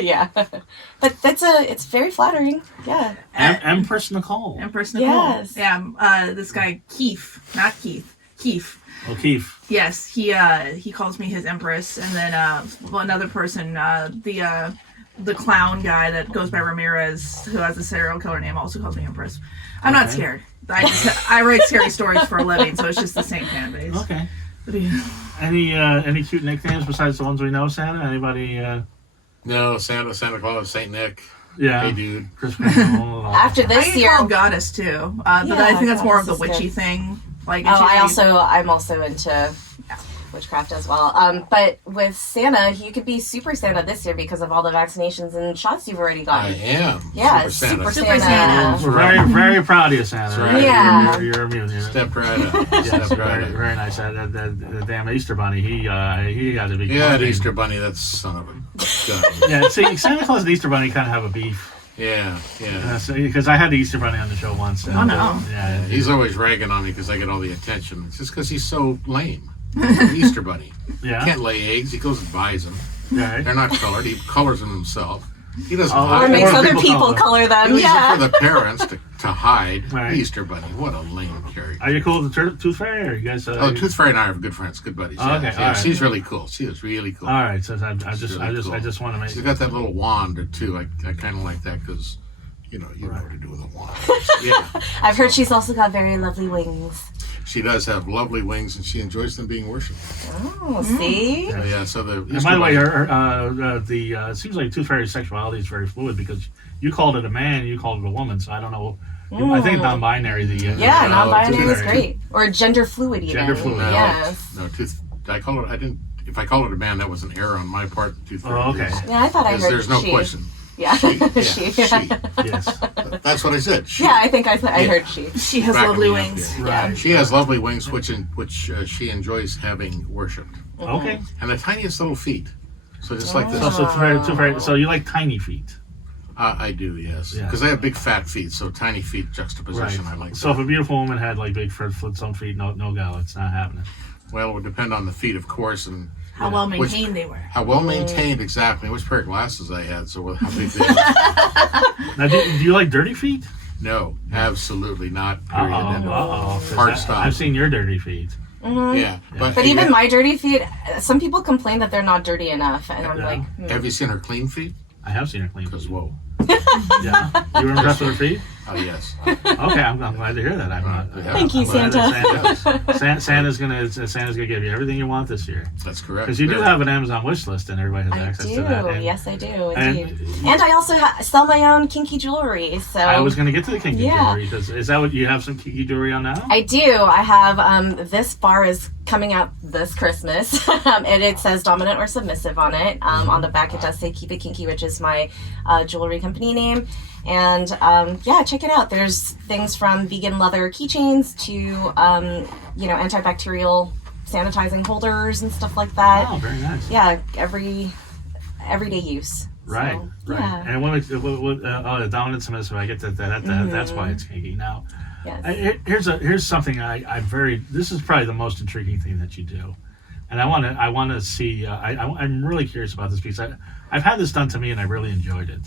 Yeah, but it's very flattering. Yeah. Empress Nicole. Empress Nicole. Yes. Yeah. This guy Keith, not Keith. Keith. O'Keefe. Yes, he calls me his Empress, and then another person, the clown guy that goes by Ramirez, who has a serial killer name, also calls me Empress. I'm not scared. I write scary stories for a living, so it's just the same fan base. Okay. But, yeah. Any cute nicknames besides the ones we know, Santa? Anybody? No, Santa Claus, Saint Nick. Yeah. Hey, dude. Chris Kringle, After I this get year, called Goddess too, but I Yeah, think that's more of the Goddess is witchy good. thing. Like, I'm also into witchcraft as well. But with Santa, you could be Super Santa this year because of all the vaccinations and shots you've already I gotten. am. Yeah, Super Santa. Super Santa. Santa. We're very, very proud of you, Santa. That's right. Yeah. You're immune. Stepped right up. Yes, Stepped right very, up. very nice. The damn Easter Bunny. He got to be. Yeah, the Easter Bunny, that son of a gun. Yeah, see, Santa Claus and Easter Bunny kind of have a beef. Yeah. Because I had the Easter Bunny on the show once. And, Oh, no. Yeah. He's always ragging on me because I get all the attention. It's just because he's so lame. An Easter Bunny. Yeah. Can't lay eggs. He goes and buys them. Right. They're not colored. He colors them himself. He doesn't Oh, Or hide. makes Or other people people color. color them. He leaves it Yeah. for the parents to hide. Right. The Easter Bunny. What a lame character. Are you cool with the Tooth Fairy? Or you guys? Oh, Tooth Fairy and I are good friends, good buddies. Oh, okay, Yeah, all right. she's really cool. She is really cool. All right. So I She's just really cool. I just want to make. She's got that little wand or two. I kind of like that because, you know what to do with a wand. Yeah, I've heard she's also got very lovely wings. she does have lovely wings, and she enjoys them being worshipped. Oh, see? So, yeah. So the And Easter by the way, Bunny- it seems like Tooth Fairy's sexuality is very fluid because you called it a man, you called it a woman. So I don't know. I think non-binary. Yeah, No, non-binary Tooth is Fairy. great. Or gender fluid even. Gender fluid. No, Yes. no, I call it. I didn't. If I called it a man, that was an error on my part. Tooth Fairy. Oh, okay. Yeah, I thought I Because heard there's no she. question. Yeah. She. Yeah, She. she. Yes. That's what I said. She. Yeah, I think I Yeah. heard she. she has Backing lovely me up, wings. yeah. Right. She has lovely wings, which she enjoys having worshipped, Okay. and the tiniest little feet. So just like this. So it's very. So you like tiny feet. I do, yes. Because I have big fat feet, so tiny feet juxtaposition, I like So that. if a beautiful woman had like big flintstone feet, no go, it's not happening. Well, it would depend on the feet, of course, and How well maintained they were. how well maintained, exactly, which pair of glasses I had, so how big they were. Now, do you like dirty feet? No, absolutely not. Period. End of. Hard stop. I've seen your dirty feet. Yeah. But even my dirty feet, some people complain that they're not dirty enough, and I'm like, Have you seen her clean feet? I have seen her clean Because, feet. whoa. Yeah. You were impressed with her feet? Oh, yes. Okay, I'm glad to hear that. Thank you, I'm glad Santa. that Santa's gonna give you everything you want this year. That's correct. Because you do have an Amazon wish list, and everybody has I access do. to that. Yes, I do. and- Indeed. And I also sell my own kinky jewelry. So I was going to get to the kinky Yeah. jewelry. Is that what you have some kinky jewelry on now? I do. I have this bar is coming out this Christmas, and it says dominant or submissive on it. On the back, it does say Keep It Kinky, which is my jewelry company name. And check it out. There's things from vegan leather keychains to antibacterial sanitizing holders and stuff like that. Oh, very nice. Yeah, everyday use. Right, So, right. Yeah. And what dominant submissive, I get that that's why it's kinky. Now, Yes. here's something this is probably the most intriguing thing that you do, and I want to see. I'm really curious about this piece. I've had this done to me and I really enjoyed it,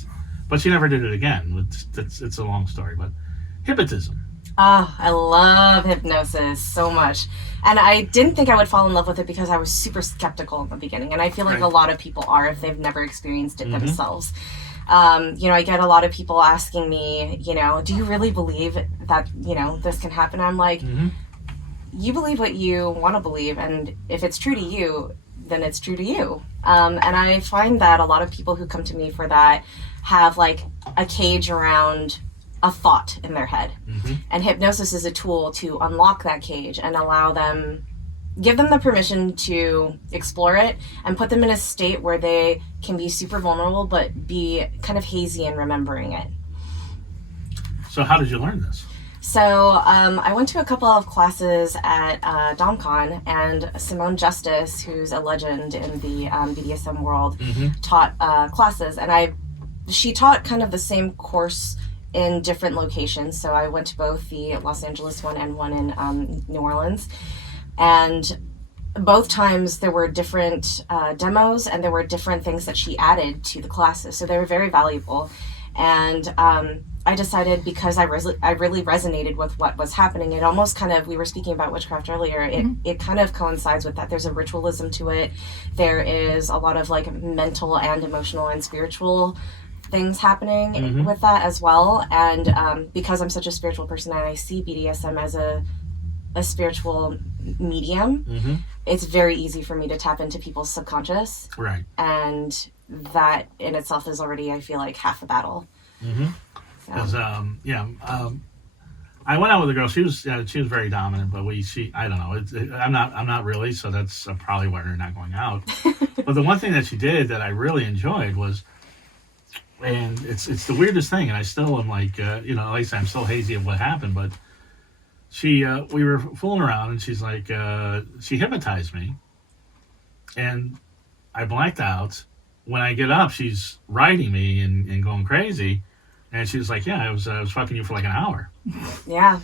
but she never did it again. It's a long story, but hypnotism. Oh, I love hypnosis so much. And I didn't think I would fall in love with it because I was super skeptical in the beginning. And I feel like a lot of people are if they've never experienced it themselves. I get a lot of people asking me, do you really believe that, this can happen? I'm like, you believe what you want to believe. And if it's true to you, then it's true to you. And I find that a lot of people who come to me for that have like a cage around a thought in their head. And hypnosis is a tool to unlock that cage and give them the permission to explore it and put them in a state where they can be super vulnerable but be kind of hazy in remembering it. So how did you learn this? So I went to a couple of classes at DomCon, and Simone Justice, who's a legend in the BDSM world, taught classes, and she taught kind of the same course in different locations. So I went to both the Los Angeles one and one in New Orleans. And both times there were different demos and there were different things that she added to the classes. So they were very valuable. And I decided, because I really resonated with what was happening, it almost kind of, we were speaking about witchcraft earlier, it kind of coincides with that. There's a ritualism to it. There is a lot of like mental and emotional and spiritual things happening with that as well. And because I'm such a spiritual person and I see BDSM as a spiritual medium, it's very easy for me to tap into people's subconscious. Right. And that in itself is already, I feel like, half the battle. Because I went out with a girl. She was very dominant, but I don't know. I'm not really. So that's probably why we're not going out. But the one thing that she did that I really enjoyed was, and it's the weirdest thing, and I still am like, like I said, I'm still hazy of what happened, but we were fooling around, and she's like, she hypnotized me, and I blacked out. When I get up, she's riding me and going crazy, and she was like, yeah, I was fucking you for like an hour. Yeah.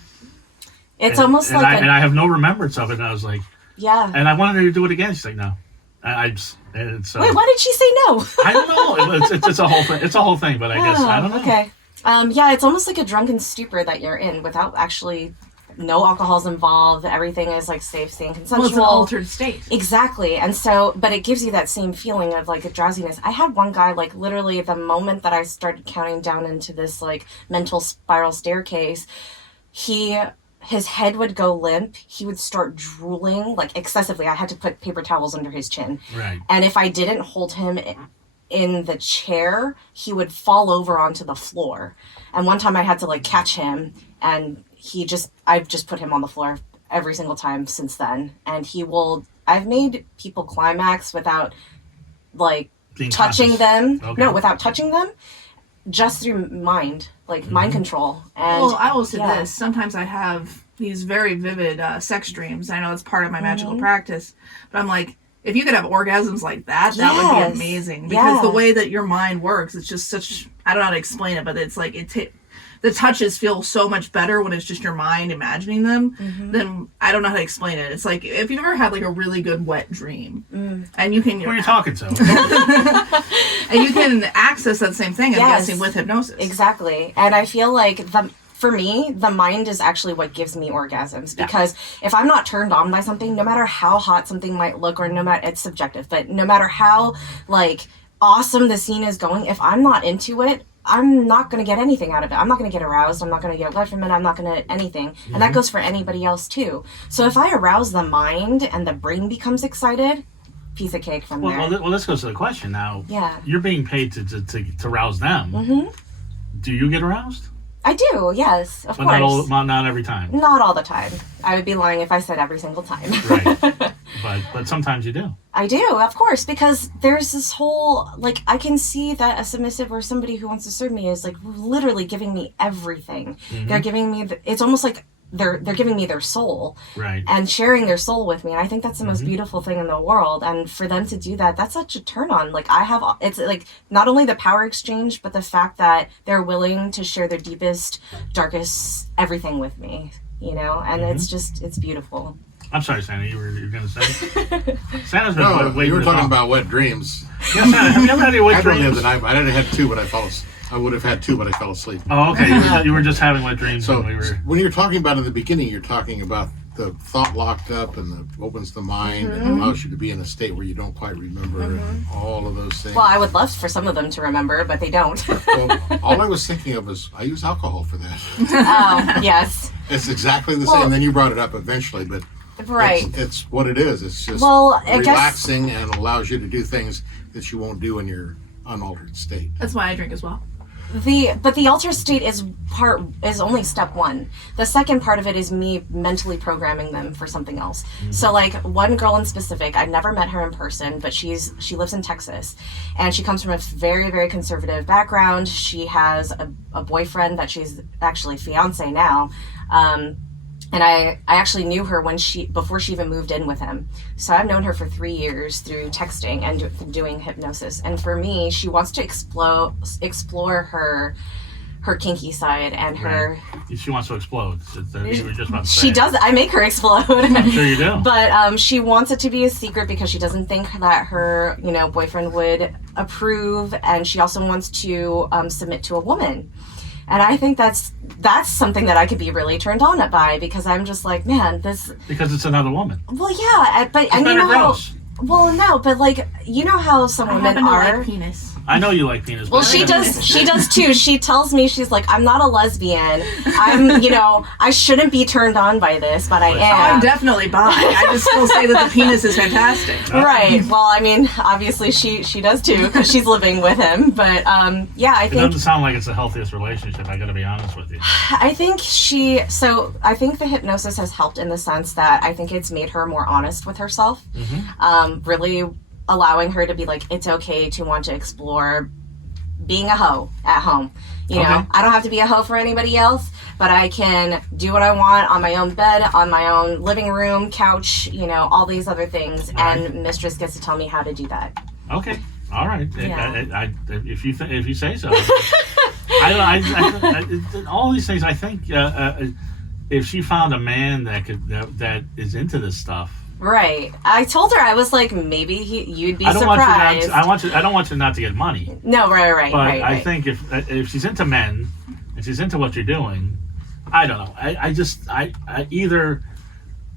It's and, almost and like I have no remembrance of it, and I was like, yeah. And I wanted her to do it again. She's like, no. And so, wait, why did she say no? I don't know. It's a whole thing. It's a whole thing, but I guess I don't know. Okay. It's almost like a drunken stupor that you're in without actually, no alcohol's involved. Everything is like safe, staying consensual. Well, it's an altered state. Exactly. And so, but it gives you that same feeling of like a drowsiness. I had one guy, like literally the moment that I started counting down into this like mental spiral staircase, his head would go limp. He would start drooling like excessively. I had to put paper towels under his chin. Right. And if I didn't hold him in the chair, he would fall over onto the floor. And one time I had to like catch him, and I've just put him on the floor every single time since then. And I've made people climax without like Being touching conscious. them. Okay. No, without touching them, just through mind, like mind control. And Well, I will say this. Sometimes I have these very vivid sex dreams. I know it's part of my magical practice. But I'm like, If you could have orgasms like that, that would Yes. be amazing. Because the Yeah. way that your mind works, it's just such, I don't know how to explain it, but it's like, the touches feel so much better when it's just your mind imagining them. Then I don't know how to explain it. It's like, if you've ever had like a really good wet dream, and you can, Who are you talking to? and you can access that same thing, I'm Yes. guessing, with hypnosis. Exactly. And I feel like for me, the mind is actually what gives me orgasms, because if I'm not turned on by something, no matter how hot something might look, or no matter, it's subjective, but no matter how like awesome the scene is going, if I'm not into it, I'm not going to get anything out of it. I'm not going to get aroused. I'm not going to get wet from it. I'm not going to anything. And that goes for anybody else too. So if I arouse the mind and the brain becomes excited, piece of cake from there. Well, this goes to the question now. Yeah. You're being paid to rouse them. Do you get aroused? I do, yes, of But course. not every time. Not all the time. I would be lying if I said every single time. Right. But sometimes you do. I do, of course, because there's this whole, like, I can see that a submissive or somebody who wants to serve me is, like, literally giving me everything. They're giving me, it's almost like they're giving me their soul. Right. And sharing their soul with me. And I think that's the most beautiful thing in the world. And for them to do that, that's such a turn on. Like, it's like not only the power exchange, but the fact that they're willing to share their deepest, darkest everything with me, you know? And it's beautiful. I'm sorry, Santa. You were going to say? Santa's been No, waiting you were to talking talk. about wet dreams. Yeah, Santa, have you ever had any wet I don't dreams? live the night. I didn't have two, but I would have had two, but I fell asleep. Oh, okay. You were just having wet dreams So when we were... when you're talking about in the beginning, you're talking about the thought locked up and the opens the mind and allows you to be in a state where you don't quite remember and all of those things. Well, I would love for some of them to remember, but they don't. Well, all I was thinking of was I use alcohol for that. Yes. It's exactly the Well- same. Then you brought it up eventually, but Right. it's what it is. It's just Well, I guess- relaxing and allows you to do things that you won't do in your unaltered state. That's why I drink as well. But the altered state is only step one. The second part of it is me mentally programming them for something else. So like one girl in specific, I've never met her in person, but she lives in Texas, and she comes from a very, very conservative background. She has a boyfriend that she's actually fiance now. And I actually knew her before she even moved in with him. So I've known her for 3 years through texting and doing hypnosis. And for me, she wants to explore her kinky side and her. Right. She wants to explode. You were just about to say. She does. I make her explode. I'm sure you do. But she wants it to be a secret because she doesn't think that her boyfriend would approve, and she also wants to submit to a woman. And I think that's something that I could be really turned on by, because I'm just like, man, this. Because it's another woman. Well, yeah, but It's and you better know how. gross. Well, no, but like you know how some I women happen to are. like penis. I know you like penis. Well, but- she does. She does too. She tells me, she's like, I'm not a lesbian. I shouldn't be turned on by this, but I I'm am. definitely bi. I just still say that the penis is fantastic. Right. Well, I mean, obviously she does too, because she's living with him. But yeah, I It think doesn't sound like it's the healthiest relationship. I got to be honest with you. I think the hypnosis has helped in the sense that I think it's made her more honest with herself. Really allowing her to be like, it's okay to want to explore being a hoe at home. You know, Okay. I don't have to be a hoe for anybody else, but I can do what I want on my own bed, on my own living room, couch, all these other things. Right. And Mistress gets to tell me how to do that. Okay. All right. Yeah. If you say so. All these things. I think if she found a man that is into this stuff. Right. I told her, I was like, maybe you'd be I don't surprised. I don't want you not to get money. No, right. But right. I think if she's into men, and she's into what you're doing, I don't know.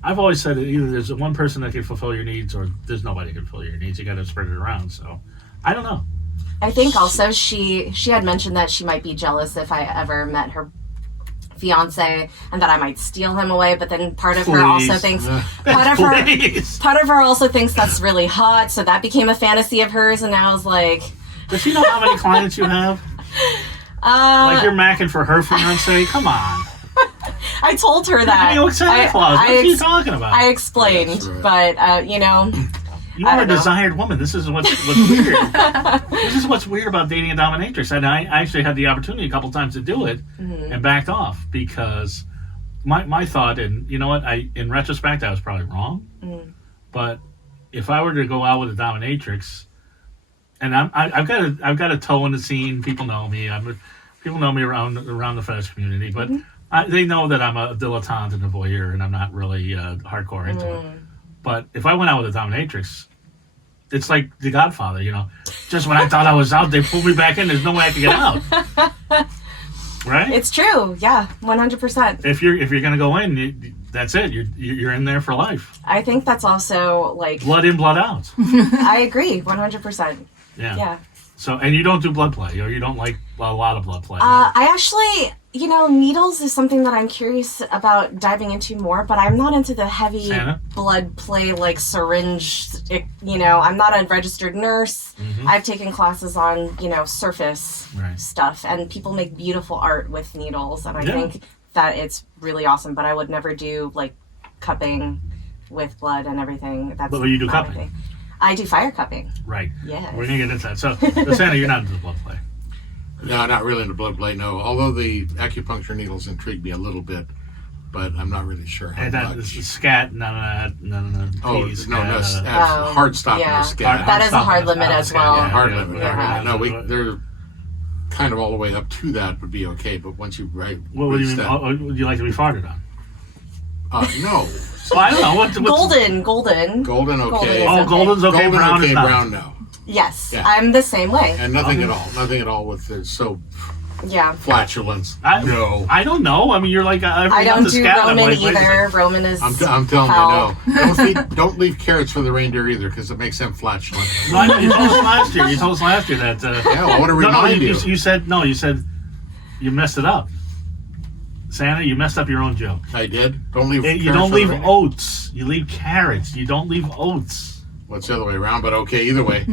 I've always said that either there's one person that can fulfill your needs, or there's nobody that can fulfill your needs. You got to spread it around. So, I don't know. I think also she had mentioned that she might be jealous if I ever met her fiance and that I might steal him away, but then part of her also thinks part of her also thinks that's really hot, so that became a fantasy of hers, and I was like, Does she know how many clients you have? Like you're macking for her fiance? Come on. I told her that. You know, Santa Claus. What are you talking about? I explained, That's right. but You I are a don't know. desired woman. This is what's weird. This is what's weird about dating a dominatrix. And I actually had the opportunity a couple times to do it and backed off, because my thought, and you know what, in retrospect I was probably wrong, but if I were to go out with a dominatrix, and I've got a toe in the scene. People know me. People know me around the fetish community, but they know that I'm a dilettante and a voyeur, and I'm not really hardcore into it. But if I went out with a dominatrix, it's like The Godfather, Just when I thought I was out, they pulled me back in. There's no way I can get out. Right? It's true. Yeah, 100%. If you're gonna go in, that's it. You're in there for life. I think that's also like Blood in, blood out. I agree, 100%. Yeah. Yeah. So, and you don't do blood play, or you don't like a lot of blood play. I actually, needles is something that I'm curious about diving into more, but I'm not into the heavy Santa? blood play, like syringe, I'm not a registered nurse. I've taken classes on, surface stuff, and people make beautiful art with needles, and I think that it's really awesome, but I would never do, like, cupping with blood and everything. But you do cupping? I do fire cupping. Right. Yes. We're going to get into that. So, Santa, you're not into the blood play. No, not really into blood play, no. Although the acupuncture needles intrigue me a little bit, but I'm not really sure how And that much. scat, none of that. Hard stop, no scat. That is a hard limit as well. Yeah, hard limit. Yeah. No, they're kind of all the way up to that would be okay, but once you What would you mean? Would you like to be farted on? No. Well, I don't know. What's Golden, okay. Golden's okay. Golden, Brown okay, is not. brown, no. Yes, Yeah. I'm the same way. And nothing at all. Nothing at all with it. So Yeah. flatulence. No. I don't know. I mean, you're like I don't do Roman either. Roman is. I'm telling hell. you, no. Don't leave carrots for the reindeer either, because it makes them flatulent. No, I know, you told us last year. You told us last year that. Yeah, well, I want to remind you. You said no. You said you messed it up. Santa, you messed up your own joke. I did. Don't leave. You don't leave oats. You leave carrots. You don't leave oats. Well, it's the other way around, but okay, either way.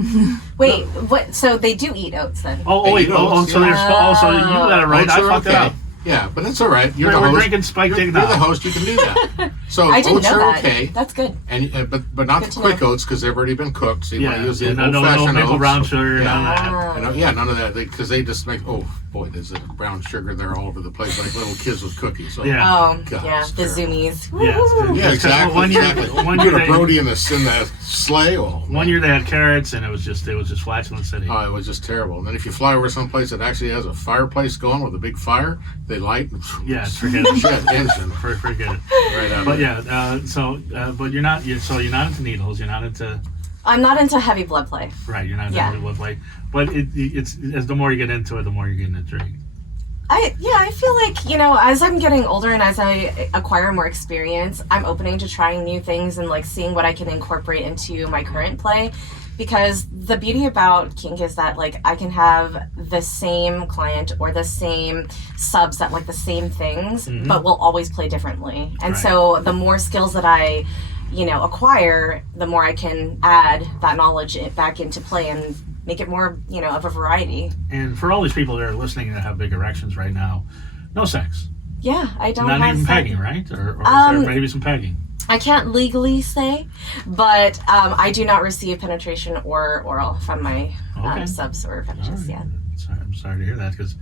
Wait, what? So they do eat oats then? Oh, wait. So you got it right. Oats I are fucked it up. Yeah, but that's all right. You're We're the host. drinking spiked You're eggnog. the host. You can do that. So I didn't oats know are that. okay. That's good. And but not Good the to quick know. oats, because they've already been cooked. So you want to use the no old-fashioned maple oats. brown sugar. Yeah. None of that. None of that, because they just make. Oh boy, there's a brown sugar there all over the place, like little kids with cookies. So, Yeah. Oh, God, yeah, it's the terrible. zoomies. Yeah, it's good. Yeah, exactly. One year, You get a Brody in the sleigh. Oh, one year they had carrots, and it was just flatulence city. Oh, it was just terrible. And then if you fly over someplace that actually has a fireplace going with a big fire, they light. And Yeah, forget it. shit, engine Forget it. right out. But of it. yeah, but you're not. You're not into needles. You're not into. I'm not into heavy blood play. Right, you're not into Yeah. blood play. But it's as the more you get into it, the more you're getting intrigued. I feel like, as I'm getting older and as I acquire more experience, I'm opening to trying new things and like seeing what I can incorporate into my current play. Because the beauty about kink is that like I can have the same client or the same subs that like the same things, but will always play differently. And so the more skills that I, acquire, the more I can add that knowledge back into play and make it more, of a variety. And for all these people that are listening that have big erections right now, no sex. Yeah, I don't Not have even sex. pegging, right? Or is there maybe some pegging? I can't legally say, but I do not receive penetration or oral from my subs or fetishes. Yeah. I'm sorry to hear that, because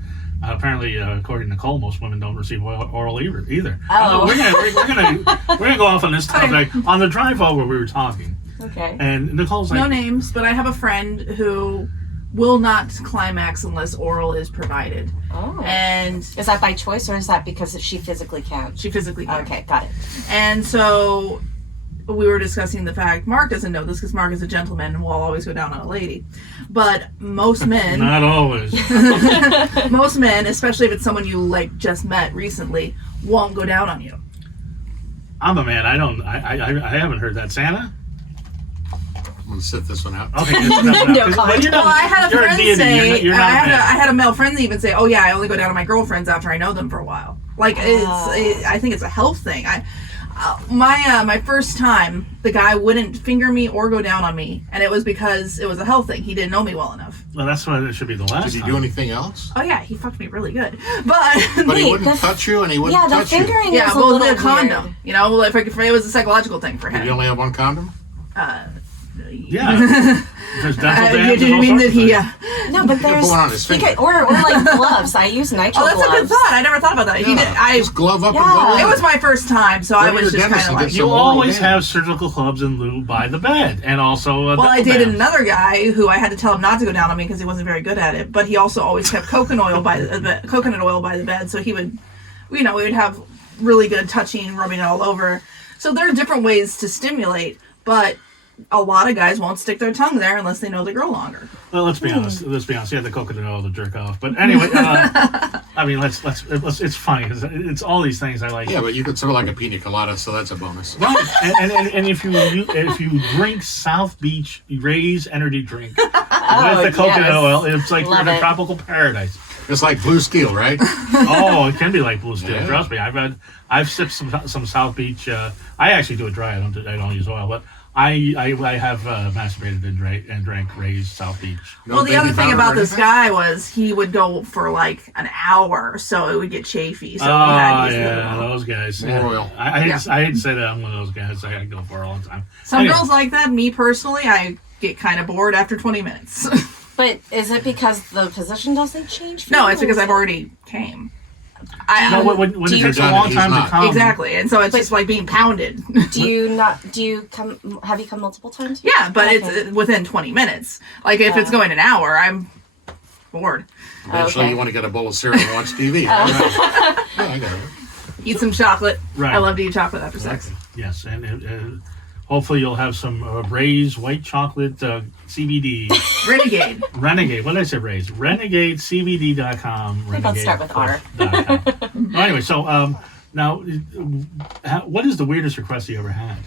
apparently, according to Nicole, most women don't receive oral either. Oh. We're gonna go off on this topic. On the drive over, we were talking, Okay. and Nicole's like, No names, but I have a friend who will not climax unless oral is provided. Oh. And Is that by choice or is that because she physically can't? she physically can't. Okay, got it. And so we were discussing the fact, Mark doesn't know this because Mark is a gentleman and will always go down on a lady. But most men, not always. most men, especially if it's someone you like just met recently, won't go down on you. I'm a man. I haven't heard that. Santa? I'm gonna sit this one out. Okay. No comment. Well, I had a friend say, you're not I a man. had a male friend even say, "Oh yeah, I only go down on my girlfriends after I know them for a while." Like I think it's a health thing. My first time, the guy wouldn't finger me or go down on me, and it was because it was a health thing. He didn't know me well enough. Well, that's why it should be the last. Did he do anything else? Oh yeah, he fucked me really good, but But he Wait, wouldn't touch you, and he wouldn't Yeah, the touch you. fingering yeah, is a well, little the condom. weird. You know, if it was a psychological thing for Did him. you only have one condom? Yeah. There's dental dams. Did you mean that he? No, but there's one on his finger. or like gloves. I use nitrile Oh, that's gloves. a good thought. I never thought about that. He did. Just glove up Yeah. and go in. It was my first time, so I Go to was your just dentist kind of and like. get You some always oral have surgical clubs and lube by the bed, and also a Well, I dental dated dam. another guy who I had to tell him not to go down on me because he wasn't very good at it. But he also always kept coconut oil by the bed, so he would, we would have really good touching, rubbing it all over. So there are different ways to stimulate, but a lot of guys won't stick their tongue there unless they know they grow longer. Well, let's be honest. You have the coconut oil to jerk off. But anyway, I mean, let's. It's funny because it's all these things I like. Yeah, but you could sort of like a pina colada, so that's a bonus. Right, and if you drink South Beach Ray's energy drink with the coconut yes. oil, it's like you're Love in a it. tropical paradise. It's like Blue Steel, right? Oh, it can be like Blue Steel. Yeah. Trust me, I've sipped some South Beach. I actually do it dry. I don't use oil, but I have masturbated and drank Ray's South Beach. No Well, the baby other thing powder about or this anything? guy was he would go for like an hour, so it would get chafy. So we Oh had to use yeah, lube oil. those guys. More Yeah. oil. I hate to say that I'm one of those guys. I gotta go for it all the time. Some Anyway. girls like that. Me personally, I get kind of bored after 20 minutes. But is it because the position doesn't change? For No, you, it's because or is I've it- already came. No, when Do it you- takes a Done, long he's time to not. come. Exactly, and so it's just like being pounded. Do you come? Have you come multiple times? Yeah, but Okay. it's within 20 minutes. Like if it's going an hour, I'm bored. Eventually, Okay. you want to get a bowl of cereal and watch TV. Right? Yeah, I got it. Eat some chocolate. Right. I love to eat chocolate after sex. Yes, and hopefully you'll have some Ray's white chocolate CBD. Renegade. Renegade. What did I say, Ray's? RenegadeCBD.com. think I'll start with R. Well, anyway, so now, what is the weirdest request you ever had?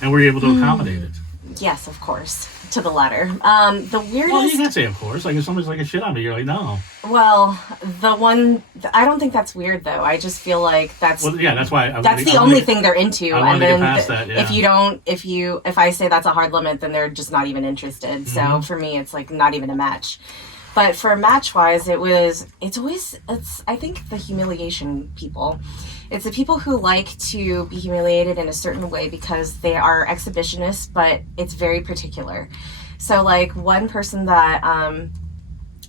And were you able to accommodate it? Yes, of course. To the latter. The Well, you weirdest. can't say of course. Like if somebody's like a shit on me, you're like, no. Well, the one. I don't think that's weird though. I just feel like that's. Well, yeah, that's why. That's the only thing they're into, I wanted and to get then past that, yeah. if I say that's a hard limit, then they're just not even interested. Mm-hmm. So for me, it's like not even a match. But for match wise, it's I think the humiliation people. It's the people who like to be humiliated in a certain way because they are exhibitionists, but it's very particular. So like one person that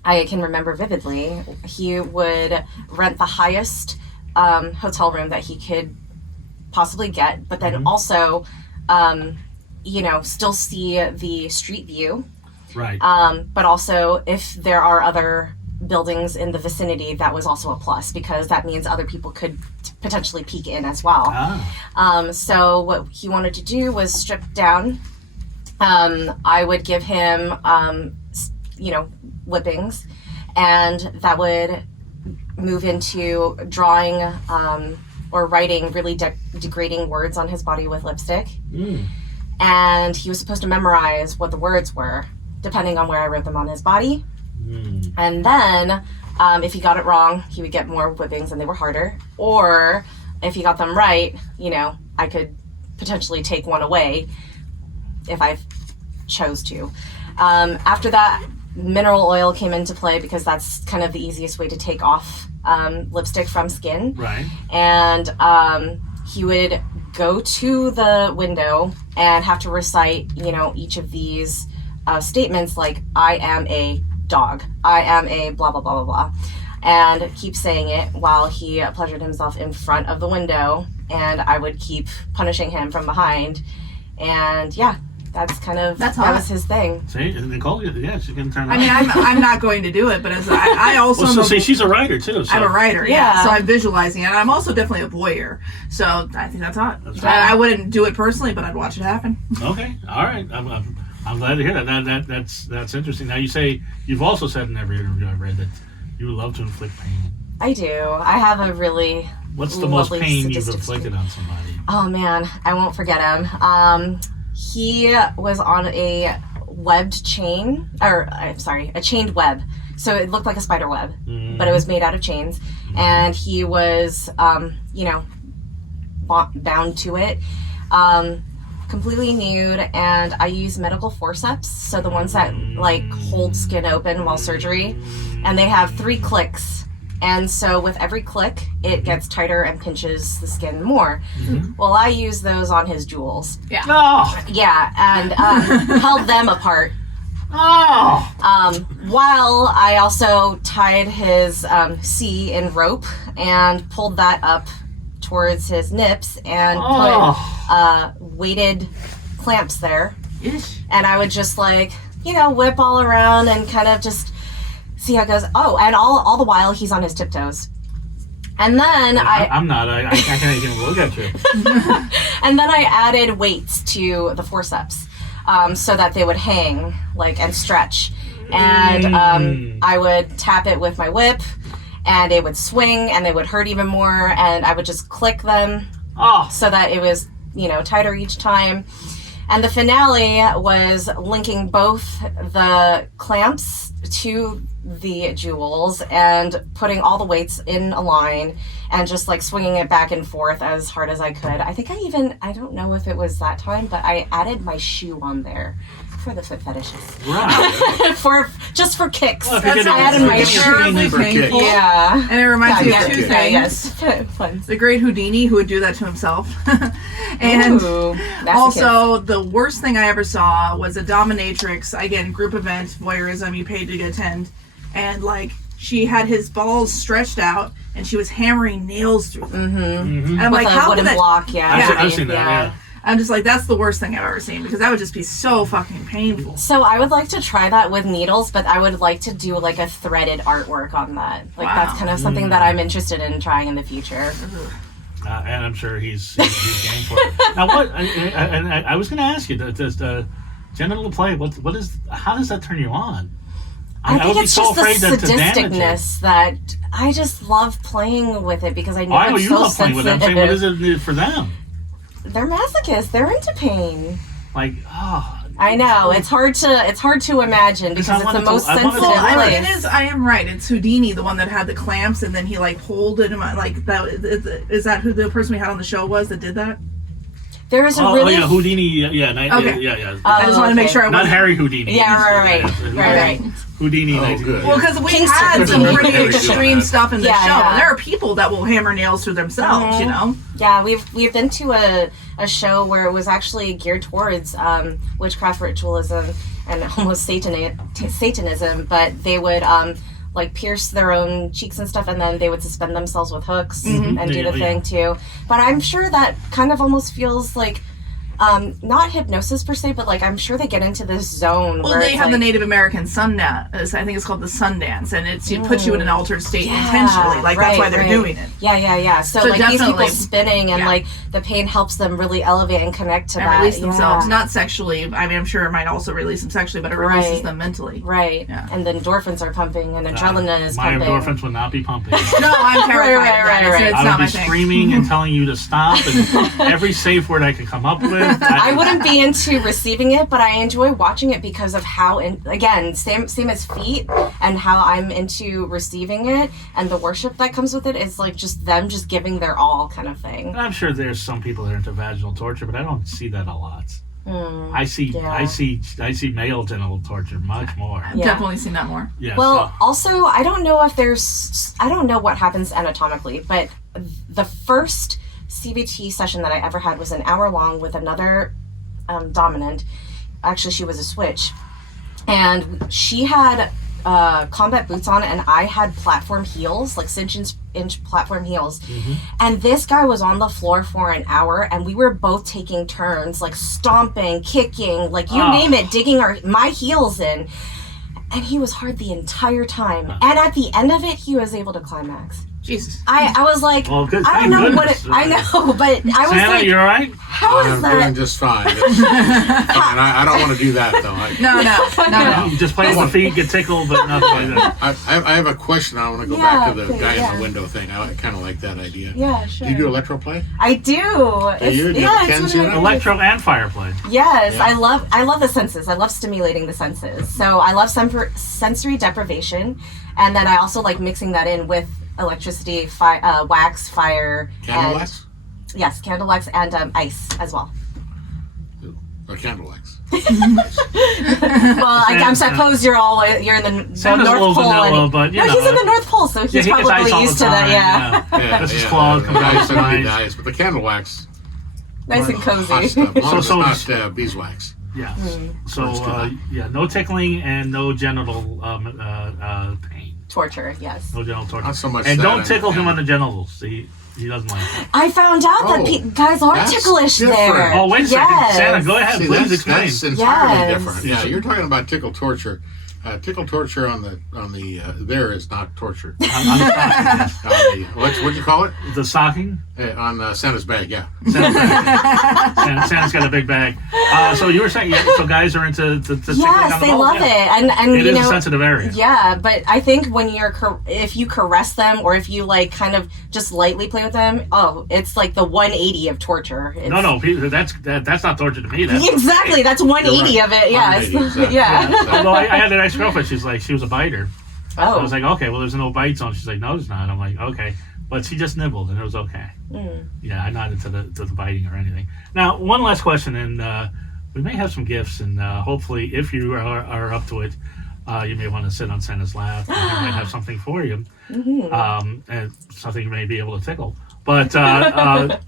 I can remember vividly, he would rent the highest hotel room that he could possibly get, but then also, still see the street view. Right. But also, if there are other buildings in the vicinity, that was also a plus because that means other people could potentially peek in as well. So what he wanted to do was strip down. I would give him, whippings, and that would move into drawing or writing really degrading words on his body with lipstick. And he was supposed to memorize what the words were, depending on where I wrote them on his body. And then, if he got it wrong, he would get more whippings and they were harder. Or if he got them right, I could potentially take one away if I chose to. After that, mineral oil came into play because that's kind of the easiest way to take off lipstick from skin. Right. And he would go to the window and have to recite, each of these statements like, I am a dog, I am a blah, blah, blah, blah, blah. And keep saying it while he pleasured himself in front of the window. And I would keep punishing him from behind. And yeah, that hot. was his thing. See, and Nicole, yeah, she can turn. I mean, I'm not going to do it, but as I also Well, so know- see, she's a writer too. So. I'm a writer, Yeah. so I'm visualizing it. And I'm also definitely a voyeur, so I think that's hot. That's I wouldn't do it personally, but I'd watch it happen. Okay, all right. I'm glad to hear that. That's interesting. Now you say you've also said in every interview I've read that you love to inflict pain. I do. I have a really What's the most lovely pain you've sadistic inflicted streak. on somebody? Oh man, I won't forget him. He was on a webbed chain, a chained web. So it looked like a spider web, but it was made out of chains. And he was, bound to it, completely nude. And I use medical forceps, so the ones that like hold skin open while surgery. And they have 3 clicks And so with every click, it gets tighter and pinches the skin more. Well, I use those on his jewels. Yeah. Oh. Yeah, and held them apart. Oh. While I also tied his C in rope and pulled that up towards his nips and put weighted clamps there. Ish. And I would just like, whip all around and kind of just see how it goes. Oh, and all the while he's on his tiptoes. And then I'm not. I can't even look at you. and then I added weights to the forceps so that they would hang and stretch. And I would tap it with my whip and it would swing and they would hurt even more. And I would just click them so that it was, tighter each time. And the finale was linking both the clamps to the jewels and putting all the weights in a line and just swinging it back and forth as hard as I could. I think I don't know if it was that time, but I added my shoe on there for the foot fetishes. Right. just for kicks. Well, That's I added my shoe. terribly for painful. Yeah. And it reminds me of two yeah, things. Yes. Fun. The great Houdini, who would do that to himself. And Ooh, also, the worst thing I ever saw was a dominatrix, again, group event, voyeurism, you paid to attend. And, she had his balls stretched out, and she was hammering nails through them. And I'm with like, a how wooden could that... block, yeah. I've seen that, yeah. I'm just like, that's the worst thing I've ever seen, because that would just be so fucking painful. So I would like to try that with needles, but I would like to do a threaded artwork on that. That's kind of something that I'm interested in trying in the future. And I'm sure he's game for it. Now, what? I was going to ask you, does the genital play? What is? How does that turn you on? I think would it's be so just the afraid to damage it. sadisticness that I just love playing with it because I know I know it's you so love playing with them. I'm saying, what is it for them? They're masochists. They're into pain. I know it's hard to imagine because it's the most sensitive place. I am right. It's Houdini, the one that had the clamps, and then he pulled it. That is that who the person we had on the show was that did that? There is a really Houdini. Yeah. Okay. Yeah. I just wanted to make sure I Not wasn't... Harry Houdini. right. Houdini. Good. Well, because we Kingston had some Houdini. pretty extreme stuff in the show. Yeah. And there are people that will hammer nails through themselves, Yeah, we've been to a show where it was actually geared towards witchcraft ritualism and almost Satanism, but they would pierce their own cheeks and stuff, and then they would suspend themselves with hooks and do the thing too. But I'm sure that kind of almost feels like not hypnosis per se, but I'm sure they get into this zone. Well, where they it's have the Native American Sundance. I think it's called the Sundance, and it puts you in an altered state intentionally. That's why they're doing it. Yeah. So these definitely, people spinning and the pain helps them really elevate and connect to and that. release themselves, not sexually. I mean, I'm sure it might also release them sexually, but it releases them mentally. Right. Yeah. And the endorphins are pumping, and adrenaline is my pumping. My endorphins would not be pumping. No, I'm terrified of that. It's I not would my be thing. screaming and telling you to stop, and every safe word I could come up with. I wouldn't be into receiving it, but I enjoy watching it because of how, again, same as feet, and how I'm into receiving it, and the worship that comes with it is just them just giving their all kind of thing. I'm sure there's some people that are into vaginal torture, but I don't see that a lot. I see male genital torture much more. I've definitely seen that more. Yeah. Well, also, I don't know what happens anatomically, but the first CBT session that I ever had was an hour long with another dominant. Actually, she was a switch, and she had combat boots on, and I had platform heels, 6-inch platform heels. And this guy was on the floor for an hour, and we were both taking turns, stomping, kicking, you name it, digging my heels in. And he was hard the entire time. And at the end of it, he was able to climax. Jesus. I was like, well, good, I don't know what it, I know, but I was Santa, like, you all right? How is I'm that? doing just fine. I don't want to do that though. No. You just play with the feet, get tickled, but nothing like that. I have a question. I want to go back to the guy in the window thing. I kind of like that idea. Yeah, sure. Do you do electroplay? I do. Do you? Do you have Ken's yet? Electro and fire play. Yes, Yeah. I love the senses. I love stimulating the senses. So I love sensory deprivation, and then I also like mixing that in with electricity, wax, fire, Candle and wax? yes, candle wax and ice as well. Or candle wax. Well, I suppose you're in the Santa's North a little Pole. vanilla, but he's in the North Pole, so he's he gets ice probably all the used to that. time, This is Claus. Nice and nice, but the candle wax, Nice and hot cozy. stuff. As long as So- it's not beeswax. Yeah. Mm. So no tickling and no genital pain. Torture, yes. No genital torture. Not so much and that, don't tickle him yeah. on the genitals. He doesn't like that. I found out that guys are that's ticklish different. there. Oh, wait a second. Yes. Santa, go ahead. See, Please explain. that's entirely Yes. different. Yeah, you're talking about tickle torture. Tickle torture on the there is not torture. On the stocking. What'd you call it? The stocking? On Santa's bag, yeah. Santa's got a big bag. So you were saying, so guys are into the tickling on Yes, the they balls? love Yeah. it, and It you is know, a sensitive area. yeah. But I think when if you caress them or if you like kind of just lightly play with them, it's like the 180 of torture. It's, No, that's not torture to me. That's exactly. That's 180 You're of it. Yes, 180, exactly. yeah. Although I had an ex-girlfriend, she was a biter. I Oh, was like, okay, well, there's no bite zone. She's like, no, there's not. I'm like, okay. But she just nibbled, and it was okay. Yeah, I'm not into the biting or anything. Now, one last question, and we may have some gifts, and hopefully, if you are up to it, you may want to sit on Santa's lap. And we might have something for you, and something you may be able to tickle. But,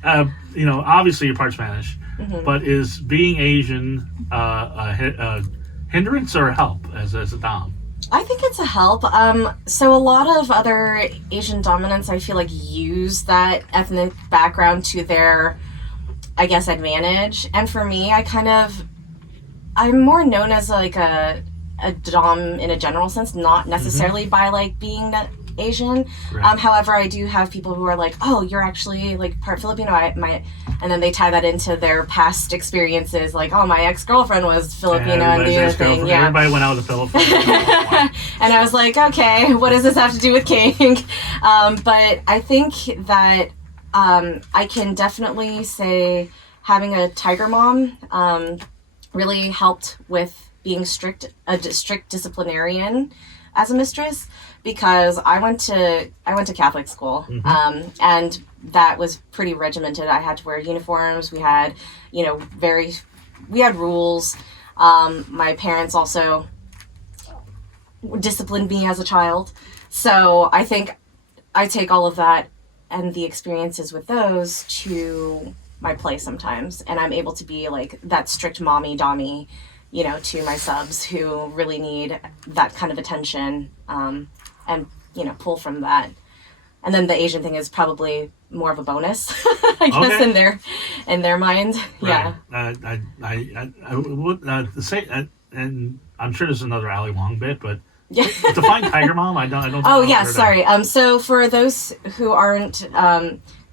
obviously you're part Spanish, but is being Asian a hindrance or a help as a dom? I think it's a help. So a lot of other Asian dominants, I feel like, use that ethnic background to their, I guess, advantage. And for me, I'm more known as like a dom in a general sense, not necessarily by like being that Asian. Right. However, I do have people who are like, oh, you're actually like part Filipino. And then they tie that into their past experiences, like, oh, my ex-girlfriend was Filipino and the other thing. Yeah. Everybody went out to the Philippines. And I was like, okay, what does this have to do with king? But I think that I can definitely say having a tiger mom really helped with being a strict disciplinarian as a mistress, because I went to Catholic school, and that was pretty regimented. I had to wear uniforms. We had, we had rules. My parents also disciplined me as a child. So I think I take all of that and the experiences with those to my play sometimes. And I'm able to be like that strict mommy dommy, to my subs who really need that kind of attention, and, pull from that. And then the Asian thing is probably more of a bonus, I guess, in their mind. Right. Yeah. I would say, and I'm sure there's another Ali Wong bit, but Yeah. define tiger mom. I don't. Think Oh I've yeah, heard of sorry. So for those who aren't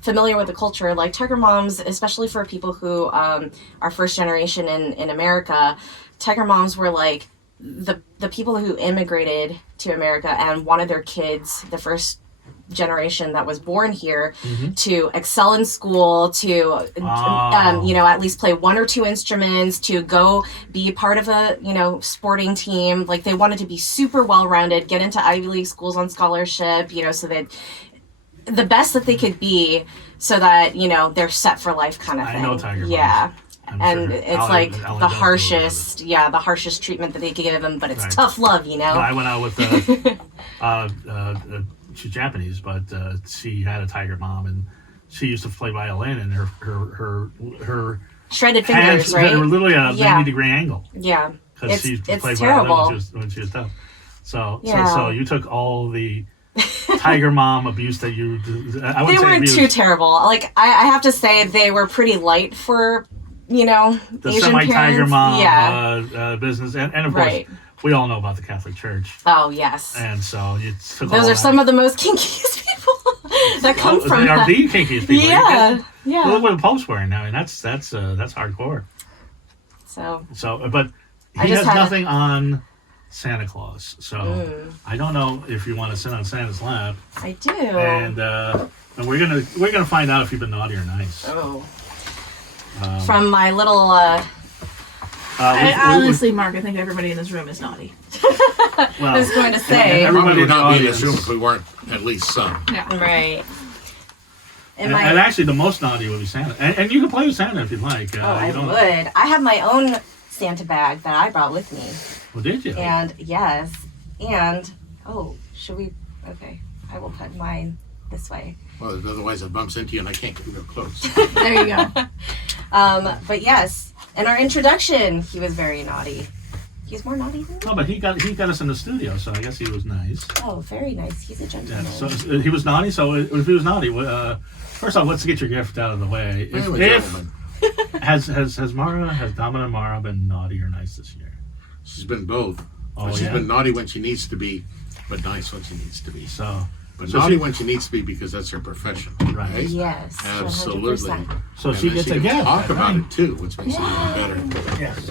familiar with the culture, like tiger moms, especially for people who are first generation in America, tiger moms were like the people who immigrated to America and wanted their kids, the first generation that was born here, to excel in school, to at least play one or two instruments, to go be part of a sporting team. Like they wanted to be super well-rounded, get into Ivy League schools on scholarship, so that the best that they could be, so that they're set for life, kind of thing. I know tiger moms. Yeah. I'm And sure it's Ali- like Ali the does a little harshest, the harshest treatment that they could give them, but it's Right. tough love, I went out with she's Japanese, but she had a tiger mom, and she used to play violin, and her shredded hands fingers, right? they were literally a Yeah. 90-degree angle Yeah. because she It's played terrible. violin when she was tough. So Yeah. you took all the tiger mom abuse that you. I would They say weren't abuse. too terrible. Like I have to say they were pretty light for The Asian semi-tiger parents. mom Yeah. business, and of course Right. we all know about the Catholic Church, Oh yes. and so you took Those all are some of the most kinkiest people that come from they are that. the kinkiest people. Yeah. Look Yeah. what the Pope's wearing now, and that's hardcore. So So, but I he just has had- nothing on Santa Claus, so I don't know if you want to sit on Santa's lap, I do. and we're gonna find out if you've been naughty or nice. Oh. From my little Honestly, Mark, I think everybody in this room is naughty. I well, was going to say. everybody Probably would in the not be in audience. this room if we weren't at least some. Yeah. Right. And actually, the most naughty would be Santa. And you can play with Santa if you'd like. I would. I have my own Santa bag that I brought with me. Well, did you? And yes. And, should we? Okay. I will put mine this way. Well, otherwise it bumps into you and I can't get real close. There you go. But yes, in our introduction, he was very naughty. He's more naughty than me. No, but he got us in the studio, so I guess he was nice. Oh, very nice. He's a gentleman. Yeah, so he was naughty. So if he was naughty, first off, let's get your gift out of the way. Has Domina and Mara been naughty or nice this year? She's been both. Oh, She's been naughty when she needs to be, but nice when she needs to be. But So naughty when she needs to be because that's her profession. Right? Yes. Absolutely. 100%. So she gets a can gift. talk about it too, which makes it even better. Yes.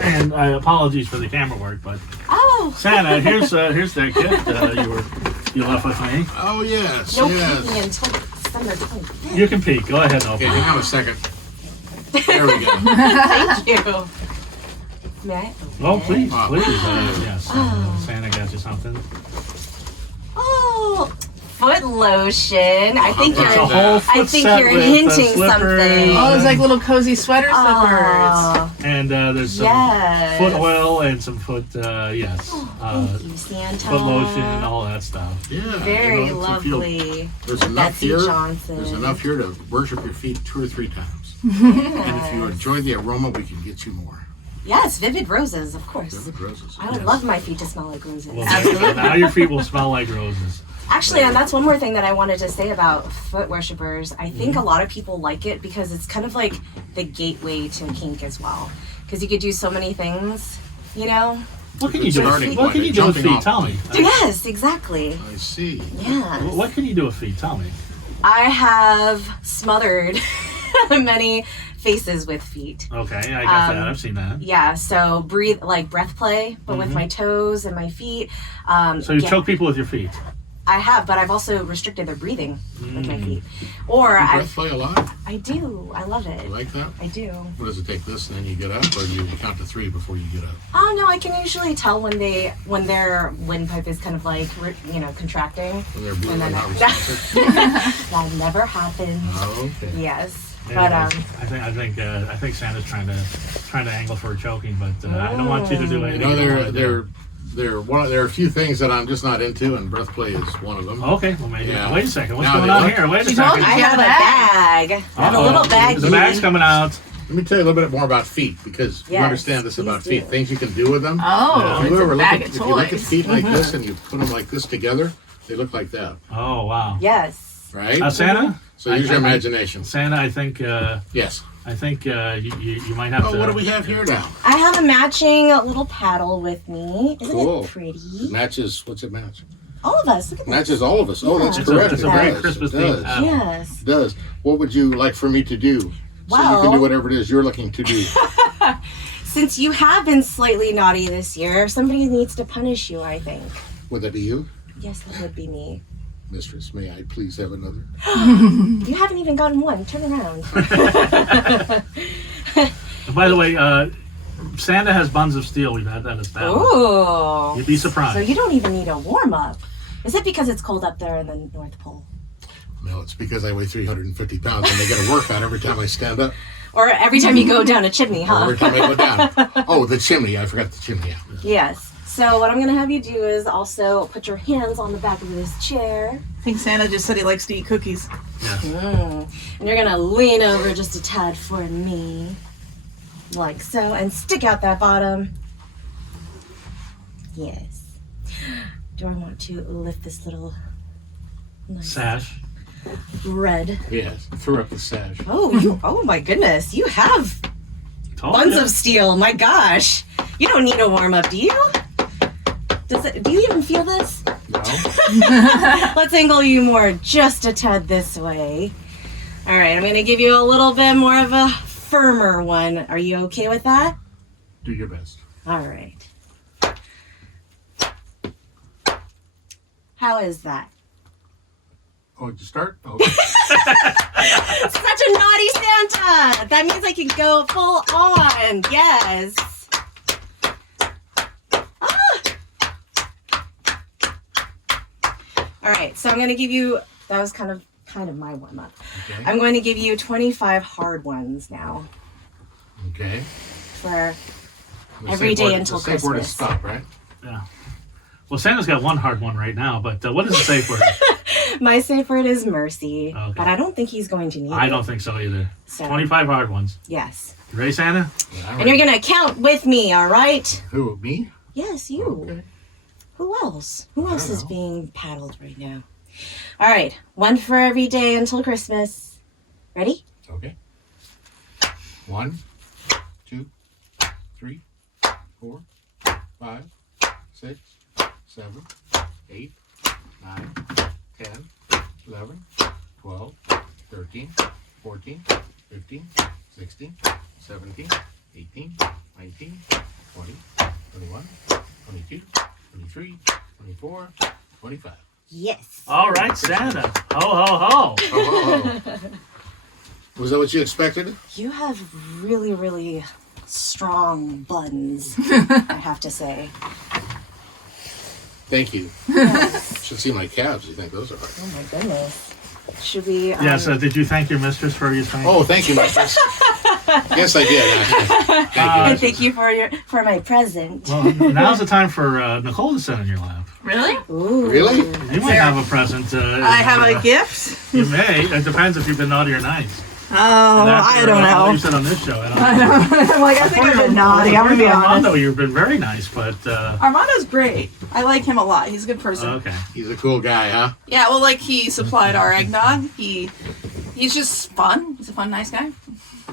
And apologies for the camera work, but Oh. Santa, here's that gift you left with me. Oh yes, No yes. peeking until December 25th. You can peek. Go ahead, Okay, Opal. hang on a second. There we go. Thank you. May I open Oh, it? please, Wow. please. Yes. Santa got you something. Oh, foot lotion. I think It's a you're. whole foot I think set you're with, hinting slippers. something. Oh, it's like little cozy sweater slippers. Oh, And there's some yes. foot oil and some foot, Thank you, Santa. foot lotion and all that stuff. Yeah. Very you know, if you feel- lovely. There's enough Betsy here. Johnson. There's enough here to worship your feet 2 or 3 times. And if you enjoy the aroma, we can get you more. Yes, vivid roses, of course. Vivid roses. I would love my feet to smell like roses. Well, now your feet will smell like roses. Actually, and that's one more thing that I wanted to say about foot worshippers. I think a lot of people like it because it's kind of like the gateway to kink as well. Because you could do so many things, you know? What can you do? Starting What can point, you do with jumping feet? off Tell me. Yes, exactly. I see. Yeah. What can you do with feet? Tell me. I have smothered many faces with feet. Okay, I got that. I've seen that. Yeah, so breath play, but with my toes and my feet. So you choke people with your feet. I have, but I've also restricted their breathing with my feet. Or You I breath play a lot? I do. I love it. You like that? I do. What does it take this and then you get up, or do you count to 3 before you get up? Oh no, I can usually tell when their windpipe is kind of like contracting. When they're blue And then and not I- responsive? That never happens. Oh, okay. Yes, Anyways, but I think Santa's trying to angle for choking, but I don't want you to do You anything. know, you don't wanna do. there are a few things that I'm just not into, and breath play is one of them. Okay, well maybe. Yeah. Wait a second. What's Now, going they on look- here? Wait a She told second. you. I have a bag. I have a little bag. The bag's coming out. Let me tell you a little bit more about feet, because you Yes, understand this about please feet. do. Things you can do with them. Oh, If you it's ever a look bag at, of if you look at toys. feet like this and you put them like this together, they look like that, Oh wow. Yes. right? Santa. So use your I- imagination. Santa, I think Yes. you might have Oh, to. what do we have here now? I have a matching little paddle with me. Isn't Cool. it pretty? It matches. What's it match? All of us. Look at this. Matches all of us. Oh, that's Yeah. correct. It's a It very does. Christmas It themed does. paddle. Yes. It does. What would you like for me to do? So you can Well- do whatever it is you're looking to do. Since you have been slightly naughty this year, somebody needs to punish you, I think. Would that be you? Yes, that would be me. Mistress, may I please have another? You haven't even gotten one. Turn around. And by the way, Santa has buns of steel. We've had that established. Ooh. You'd be So surprised. you don't even need a warm up. Is it because it's cold up there in the North Pole? No, it's because I weigh 350 pounds and they get a workout every time I stand up. Or every time you go down a chimney, Or huh? every time I go down. Oh, the chimney. I forgot the chimney. Yes. So what I'm going to have you do is also put your hands on the back of this chair. I think Santa just said he likes to eat cookies. Yes. And you're going to lean over just a tad for me. Like so. And stick out that bottom. Yes. Do I want to lift this little nice Sash. red? Yes. Threw up the sash. Oh my goodness. You have buns of steel. My gosh. You don't need a warm up, do you? Do you even feel this? No? Let's angle you more just a tad this way. All right, I'm going to give you a little bit more of a firmer one. Are you okay with that? Do your best. All right. How is that? Oh, did you start? Oh, Such a naughty Santa! That means I can go full on. Yes. Ah. All right, so I'm going to give you, that was kind of kind of my warm-up. Okay. I'm going to give you 25 hard ones now Okay. for The every safe day word- until the safe word is Christmas. stop, right? Yeah. Well, Santa's got one hard one right now, but what is the safe word? My safe word is mercy, Okay. but I don't think he's going to need it. I don't think so either. So, 25 hard ones. yes. You ready, Santa? Yeah, And you're going to count with me, all right? Who, me? Yes, you. Okay. Who else? Who I else don't is know. being paddled right now? All right. One for every day until Christmas. Ready? Okay. 1, 2, 3, 4, 5, 6, 7, 8, 9, 10, 11, 12, 13, 14, 15, 16, 17, 18, 19, 20, 21, 22, 23, 24, 25. Yes. All right, Santa. Ho, ho, ho. Oh. Was that what you expected? You have really, really strong buns, I have to say. Thank you. Should see my calves. You think those are hard? Oh my goodness. Should we? Yes, did you thank your mistress for your thank? Oh, thank you, mistress. Yes, I did. Thank you. I mistress. thank you for my present. Well, now's the time for Nicole to sit on your lap. Really? Ooh. Really? You might have a present. I have a gift? You may. It depends if you've been naughty or nice. Oh, I don't You know. said on this show. I don't know. I'm like, I think I've been naughty. I'm going to be Armando, honest. you've been very nice, but Armando's great. I like him a lot. He's a good person. okay. He's a cool guy, huh? Yeah, well, like, he supplied our eggnog. He's just fun. He's a fun, nice guy.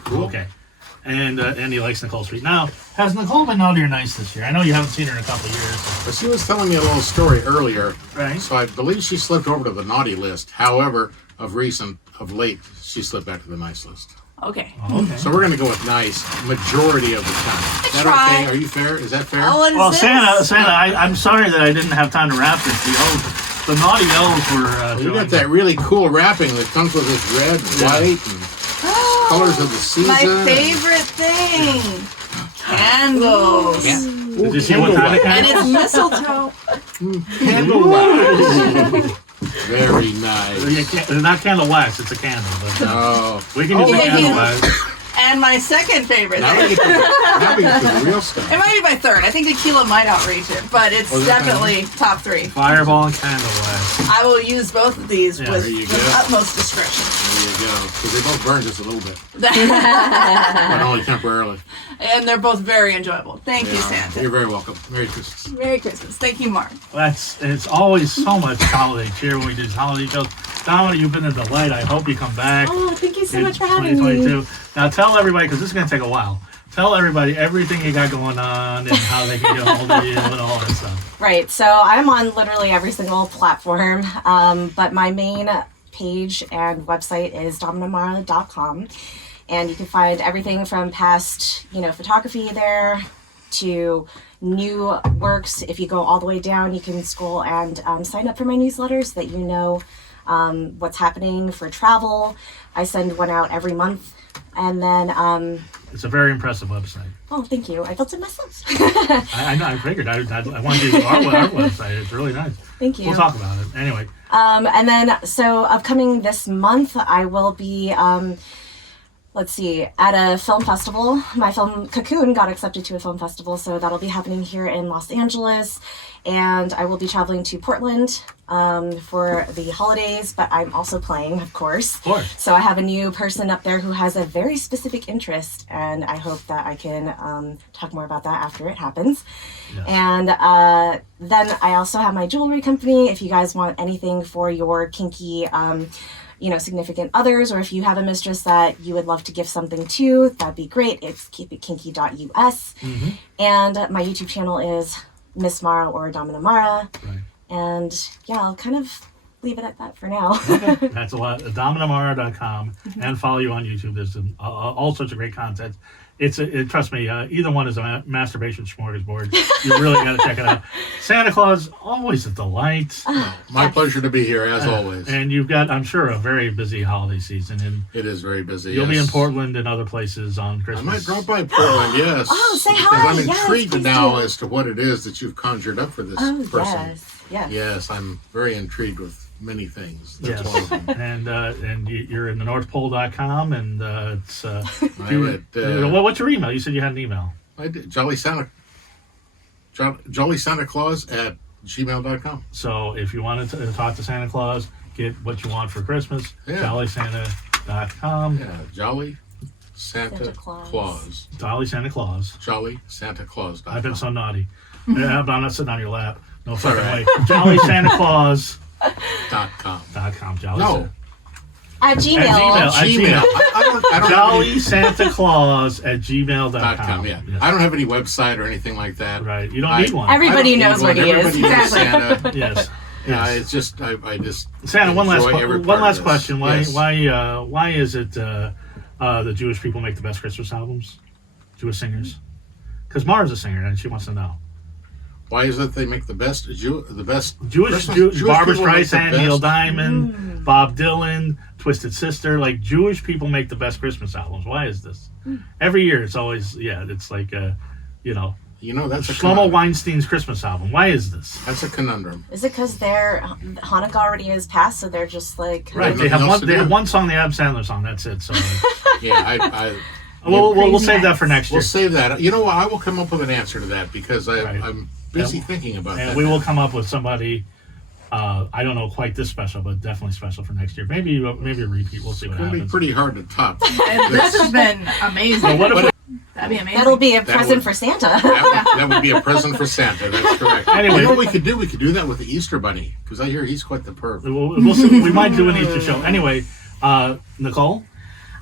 Cool. Okay. And he likes Nicole Street. Now, has Nicole been naughty or nice this year? I know you haven't seen her in a couple of years. But she was telling me a little story earlier, Right. so I believe she slipped over to the naughty list. However, of late, she slipped back to the nice list. Okay. Okay. So we're going to go with nice majority of the time. Is that try. okay? Are you fair? Is that fair? Oh, what is Well, this? Santa, I'm sorry that I didn't have time to wrap this. The naughty elves were Well, you doing got that really cool wrapping that comes with this red and Yeah. white and colors of the season. My favorite thing. Candles. Did you see what time it And is? it's mistletoe. Candlelight. Very nice. They're not candle wax, it's a candle. But, Oh, we can use the Okay, candle yeah. wax. And my second favorite now thing. we get to the real stuff. It might be my third. I think tequila might outreach it, but it's Oh, is that definitely top three. Fireball and candle wax. I will use both of these Yeah, with, there you with go. utmost discretion. There you go. Because they both burn just a little bit, but only temporarily. And they're both very enjoyable. Thank you, Yeah. Santa. You're very welcome. Merry Christmas. Merry Christmas. Thank you, Mark. It's always so much holiday cheer when we do these holiday shows. Dominic, you've been a delight. I hope you come back. Oh, thank you so in much for having me. 2022. Now tell everybody, because this is going to take a while. Tell everybody everything you got going on and how they can get a hold of you and all that stuff. Right. So I'm on literally every single platform, but my main page and website is dominamara.com, and you can find everything from past, photography there to new works. If you go all the way down, you can scroll and sign up for my newsletter so that you know what's happening for travel. I send one out every month. And then, It's a very impressive website. oh, thank you. I built it myself. I know. I figured. I wanted to use our website. It's really nice. Thank you. We'll talk about it. Anyway. And then, so upcoming this month, I will be, at a film festival. My film Cocoon got accepted to a film festival, so that'll be happening here in Los Angeles. And I will be traveling to Portland for the holidays, but I'm also playing, of course. Of course. So I have a new person up there who has a very specific interest, and I hope that I can talk more about that after it happens. Yes. And then I also have my jewelry company. If you guys want anything for your kinky, significant others, or if you have a mistress that you would love to gift something to, that'd be great. It's keepitkinky.us. Mm-hmm. And my YouTube channel is Miss Mara or Domina Mara. Right. And yeah, I'll kind of leave it at that for now. Okay. That's a lot. Dominamara.com and follow you on YouTube. There's all sorts of great content. Trust me, either one is a masturbation smorgasbord. You really got to check it out. Santa Claus, always a delight. My pleasure to be here, as always. And you've got, I'm sure, a very busy holiday season. And It is very busy. you'll be yes. in Portland and other places on I Christmas. might drop by Portland, yes. Oh, say because hi. I'm Yes, intrigued please now do. as to what it is that you've conjured up for this Oh, person. yes. Yes. Yes, I'm very intrigued with many things. That's Yes. one of them. And you're in the NorthPole.com, and it's what's your email? You said you had an email. I did. Jolly Santa Claus at gmail.com. So if you wanted to talk to Santa Claus, get what you want for Christmas, Yeah. jollysanta.com. Yeah, Jolly Santa Claus. Jolly Santa Claus. Jolly Santa Claus. I've been so naughty. I'm not sitting on your lap. No fucking all way. right. Jolly Santa Claus. .com. Jolly No. Santa. At Gmail. At Gmail. I don't Jolly Santa Claus at gmail.com. .com, yeah. Yes. I don't have any website or anything like that. Right. You don't need one. Everybody I don't knows need what one. he is. Everybody knows Exactly. Santa. Yes. Yeah, Yes. it's just I just Santa, one enjoy every part last of this. question. Why Yes. why is it the Jewish people make the best Christmas albums? Jewish singers? Because Mara's a singer and she wants to know. Why is it they make the best Jewish Jewish Barbara people make the Streisand, best- Neil Diamond, Bob Dylan, Twisted Sister, like Jewish people make the best Christmas albums. Why is this? Every year it's always it's like You know, that's a Shlomo conundrum. Weinstein's Christmas album. Why is this? That's a conundrum. Is it because their Hanukkah already is past, so they're just like Right, nothing they else to do. have one song, the Adam Sandler song. That's it. So Yeah, we'll save that nights. for next year. we'll save that. You know what? I will come up with an answer to that because Right. I'm busy thinking about And that. we will come up with somebody. I don't know quite this special, but definitely special for next year. Maybe a repeat. We'll see what It's going to be happens. pretty hard to top. And this has been amazing. But what if That'd be amazing. that'll be a That present would- for Santa. That would be a present for Santa. That's correct. Anyway. You know what we could do? We could do that with the Easter Bunny because I hear he's quite the perv. we'll see. We might do an Easter show. Anyway, Nicole.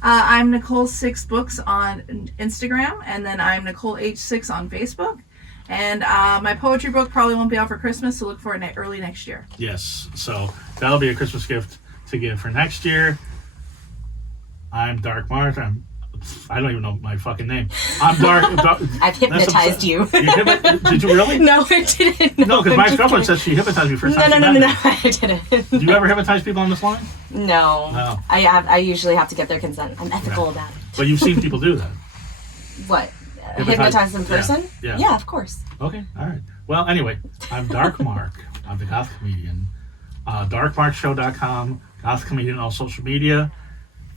I'm Nicole 6 Books on Instagram, and then I'm Nicole H6 on Facebook. And my poetry book probably won't be out for Christmas, so look for it early next year. Yes. So that'll be a Christmas gift to give for next year. I'm Dark Mark. I don't even know my fucking name. I'm Dark. I've hypnotized you. Did you really? No, I didn't. No, because I'm my just girlfriend kidding. says she hypnotized me first No, time. no, she no, met no, me. no, I didn't. Do you ever hypnotize people on this line? No. No. I usually have to get their consent. I'm ethical about it. But you've seen people do that. What? Hypnotize- Hypnotize in person? Yeah. Yeah, of course. Okay, all right. Well, anyway, I'm Dark Mark. I'm the Goth Comedian. DarkMarkShow.com, Goth Comedian on all social media.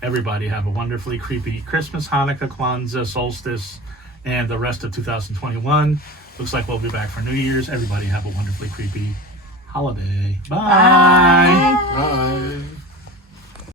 Everybody have a wonderfully creepy Christmas, Hanukkah, Kwanzaa, Solstice, and the rest of 2021. Looks like we'll be back for New Year's. Everybody have a wonderfully creepy holiday. Bye. Bye.